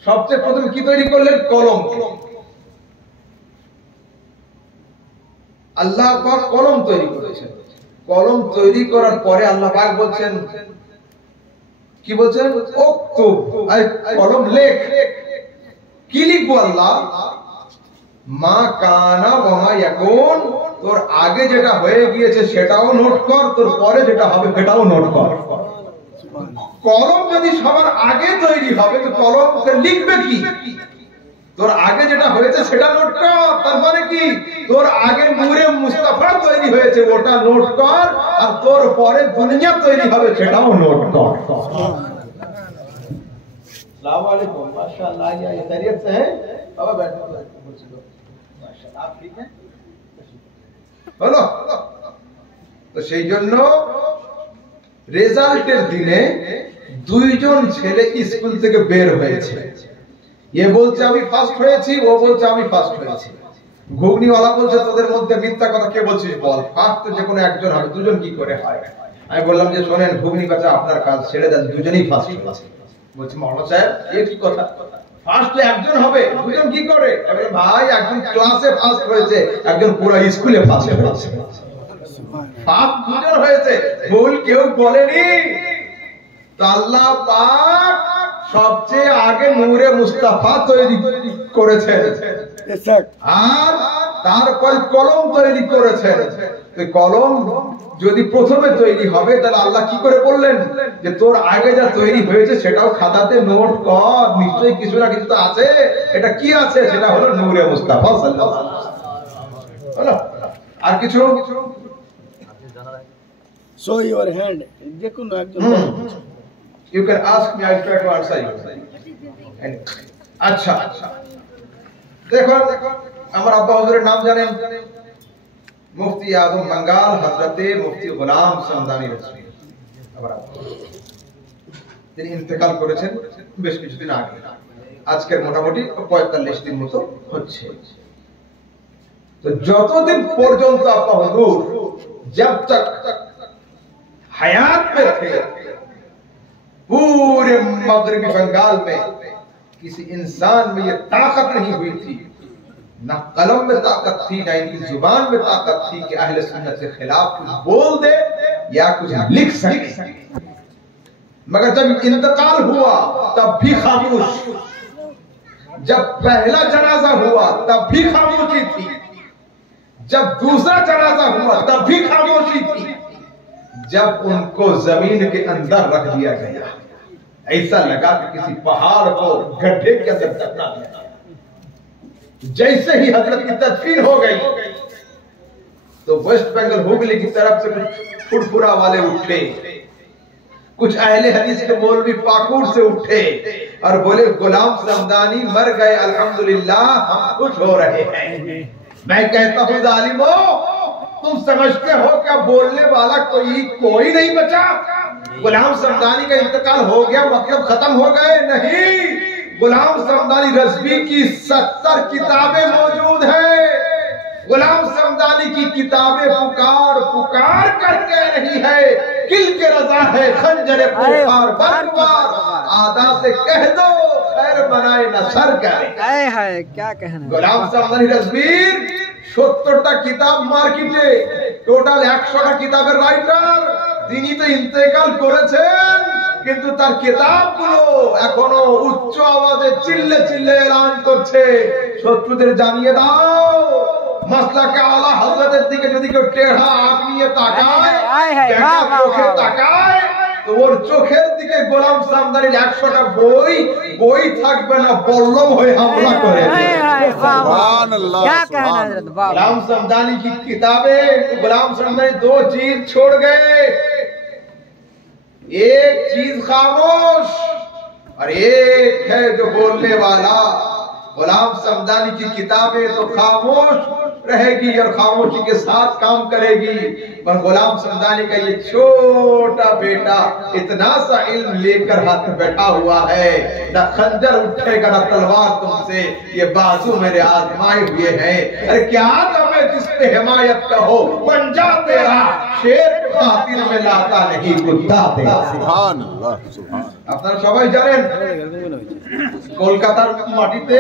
সবচেয়ে প্রথম কি তৈরি করলেন? কলম। আল্লাহ পাক কলম তৈরি করেছেন। কলম তৈরি করার পরে আল্লাহ পাক বলছেন, কি বলছেন? উক্তুব, কলম লেখ। কি লিখবো আল্লাহ? মা কানা ওয়া মা ইয়াকুন, তোর আগে যেটা হয়ে গিয়েছে সেটাও নোট কর, তোর পরে যেটা হবে সেটাও নোট কর। কলম যদি সবার আগে তৈরি হবে তো কলমকে লিখবে কি? তোর আগে যেটা হয়েছে সেটা নোট কর। তার মানে কি? তোর আগে নূরে মুস্তাফা তৈরি হয়েছে ওটা নোট কর, আর তোর পরে দুনিয়া তৈরি হবে সেটাও নোট কর। अस्सलाम वालेकुम, माशाअल्लाह, ये खैरियत से है बाबा? बैठो, माशाअल्लाह, आप ठीक हैं? বলো। তো সেই জন্য রেজাল্টের দিনে 2 জন ছেলে স্কুল থেকে বের হয়েছে, এ বলছে আমি ফার্স্ট হয়েছি, ও বলছে আমি ফার্স্ট হয়েছি। ঘুগনিওয়ালা বলছে তোদের মধ্যে মিথ্যা কথা কে বলছিস বল, ফার্স্ট তো যে কোনো একজন হবে, 2 জন কি করে হয়? আমি বললাম যে শোনেন, ঘুগনি বেচা আপনার কাজ ছেড়ে দেন, 2 জনেই ফার্স্ট হয়েছে। বলছে মাওলানা সাহেব এ কি কথা, ফার্স্ট একজন হবে, দুজন কি করে? ভাই একজন ক্লাসে ফার্স্ট হয়েছে, একজন পুরো স্কুলে ফার্স্ট হয়েছে। ফার্স্ট দুজন হয়েছে, ভুল কেউ বলেনি। আল্লাহ পাক সবচেয়ে আগে নূরে মুস্তাফা তৈরি করেছেন, আর তারপর কলম তৈরি করেছেন। কলম যদি প্রথমে তৈরি হবে, তাহলে আল্লাহ কি করে বললেন যে তোর আগে যা তৈরি হয়েছে সেটাও খাতাতে নোট কর, নিশ্চয়ই কিছু না কিছু তো আছে। এটা কি আছে? সেটা হলো নূরে মুস্তাফা সাল্লাল্লাহু আলাইহি ওয়াসাল্লাম। আর কিছু? শো ইওর হ্যান্ড, যে কোনো একজন। You can ask me, I try to answer you. আচ্ছা, দেখো আমার আব্বা হুজুরের নাম জানেন? মুফতি আজম বাঙ্গাল হযরতে মুফতি গোলাম সামদানি রসুল। তিনি ইন্তেকাল করেছেন বেশ কিছুদিন আগে, আজকের মোটামুটি 45 দিন মতো হচ্ছে। তো যতদিন পর্যন্ত আব্বা হুজুর जब तक हयात में थे, पूरे मगरबी बंगाल में किसी इंसान में ये ताकत नहीं हुई थी, ना कलम में ताकत थी, ना इनकी जुबान में ताकत थी कि अहले सुन्नत के खिलाफ कुछ बोल दे या कुछ लिख सके। मगर जब इंतकाल हुआ तब भी खामोश, जब पहला जनाजा हुआ तब भी खामोशी थी, जब दूसरा जनाजा हुआ तब भी खामोशी थी, जब उनको जमीन के अंदर रख दिया गया, ऐसा लगा कि किसी पहाड़ को गड्ढे के अंदर दफना दिया। जैसे ही हजरत की तदफीन हो गई तो वेस्ट बंगाल हुगली की तरफ से कुछ फुरफुरा वाले उठे, कुछ अहले हदीस के मौलवी पाकुर से उठे और बोले गुलाम समदानी मर गए, अल्हम्दुलिल्लाह हम खुश हो रहे हैं। मैं कहता हूं जालिमो, तुम समझते हो क्या बोलने वाला कोई नहीं बचा? गुलाम समदानी का इंतकाल हो गया मतलब खत्म हो गए? नहीं, गुलाम समदानी रज़वी की 70 किताबें मौजूद है। गुलाम समदानी की किताबें पुकार पुकार कर कह रही है, किल के रजा है खंजर पुकार बरबार, आदा से कह दो खैर बनाए न सर करे। है क्या कहना? गुलाम समदानी रज़वी 70টা কিতাব মার্কেটে, টোটাল 100টা কিতাবের রাইটার। তিনি তো ইন্তেকাল করেছেন, কিন্তু তার কিতাবগুলো এখনো উচ্চ আওয়াজে চিল্লে চিল্লে এলান করছে, শত্রুদের জানিয়ে দাও মাসলাকে আলা হযরতের দিকে যদি কেউ টেढ़ा আঁখ নিয়ে তাকায়, চোখে তাকায়, তো ওর চোখের দিকে গোলাম সামদানির 100টা বই থাকবে না, বল্লম হয়ে হামলা করে। सुभानअल्लाह, क्या कहना है? गुलाम समदानी की किताबें, गुलाम समदानी 2 चीज छोड़ गए, एक चीज खामोश और एक है जो बोलने वाला। गुलाम समदानी की किताबें तो खामोश रहेगी और खामोशी के साथ काम करेगी, पर गुलाम समदानी का ये छोटा बेटा इतना सा इल्म लेकर हाथ में बैठा हुआ है, न खंजर उठेगा न तलवार तुमसे, ये बाजू मेरे आजमाए हुए हैं। अरे क्या तुम्हें जिस पे हिमायत कहो बन जा तेरा, शेर कातिल में लाता नहीं कुत्ता तेरा। सुभानअल्लाह, सुभान। আপনারা সবাই জানেন কলকাতার মাটিতে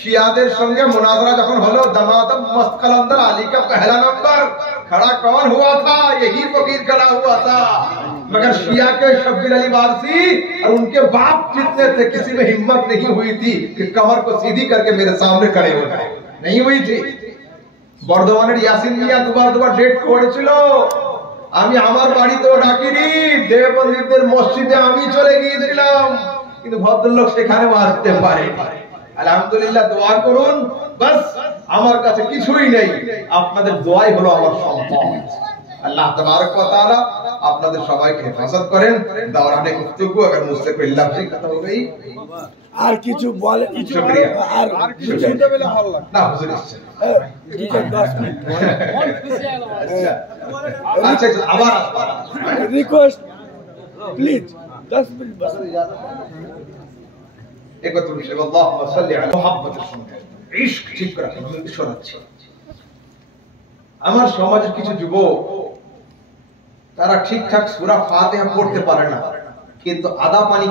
শিয়াদের সঙ্গে মুনাজরা যখন হলো, दमादम मस्त कलंदर अली का पहला नंबर खड़ा कौन हुआ था? यही फकीर खड़ा हुआ था। मगर शिया के शब्बीर अली वारसी और उनके बाप जितने थे, किसी में हिम्मत नहीं हुई थी कि कमर को सीधी करके मेरे सामने खड़े हो जाए, नहीं हुई थी। বর্ধমানের ইয়াসিন মিয়া দুবার ডেট করেছিল, আমি আমার বাড়িতেও ডাকিনি, দেববন্দীদের মসজিদে আমি চলে গিয়েছিলাম, কিন্তু ভদ্রলোক সেখানেও আসতে পারে। আলহামদুলিল্লাহ, দোয়া করুন, বাস আমার কাছে কিছুই নেই, আপনাদের দোয়াই হলো আমার সম্পদ। আল্লাহ তাবারক ওয়া তাআলা আপনাদের সবাইকে হেফাজত করেন। দৌরানে গুफ्तगू अगर मुझसे कोई लफ्ज़ खत्म हो गई আর কিছু বলে, শুকরিয়া। আর কিছু শুনতে পেলে ভালো লাগে না হুজুর ইচ্ছে। ঠিক আছে, 10 মিনিট আচ্ছা আবার রিকোয়েস্ট প্লিজ 10 মিনিট বাস। একত্র সে আল্লাহুম্মা সাল্লি আলা মুহাম্মাদের সঙ্গে ইশক ঠিক করে শোনাচ্ছি। আমার সমাজের কিছু যুবক তারা ঠিকঠাক সূরা ফাতিহা পড়তে পারে না, কিন্তু আদা পানি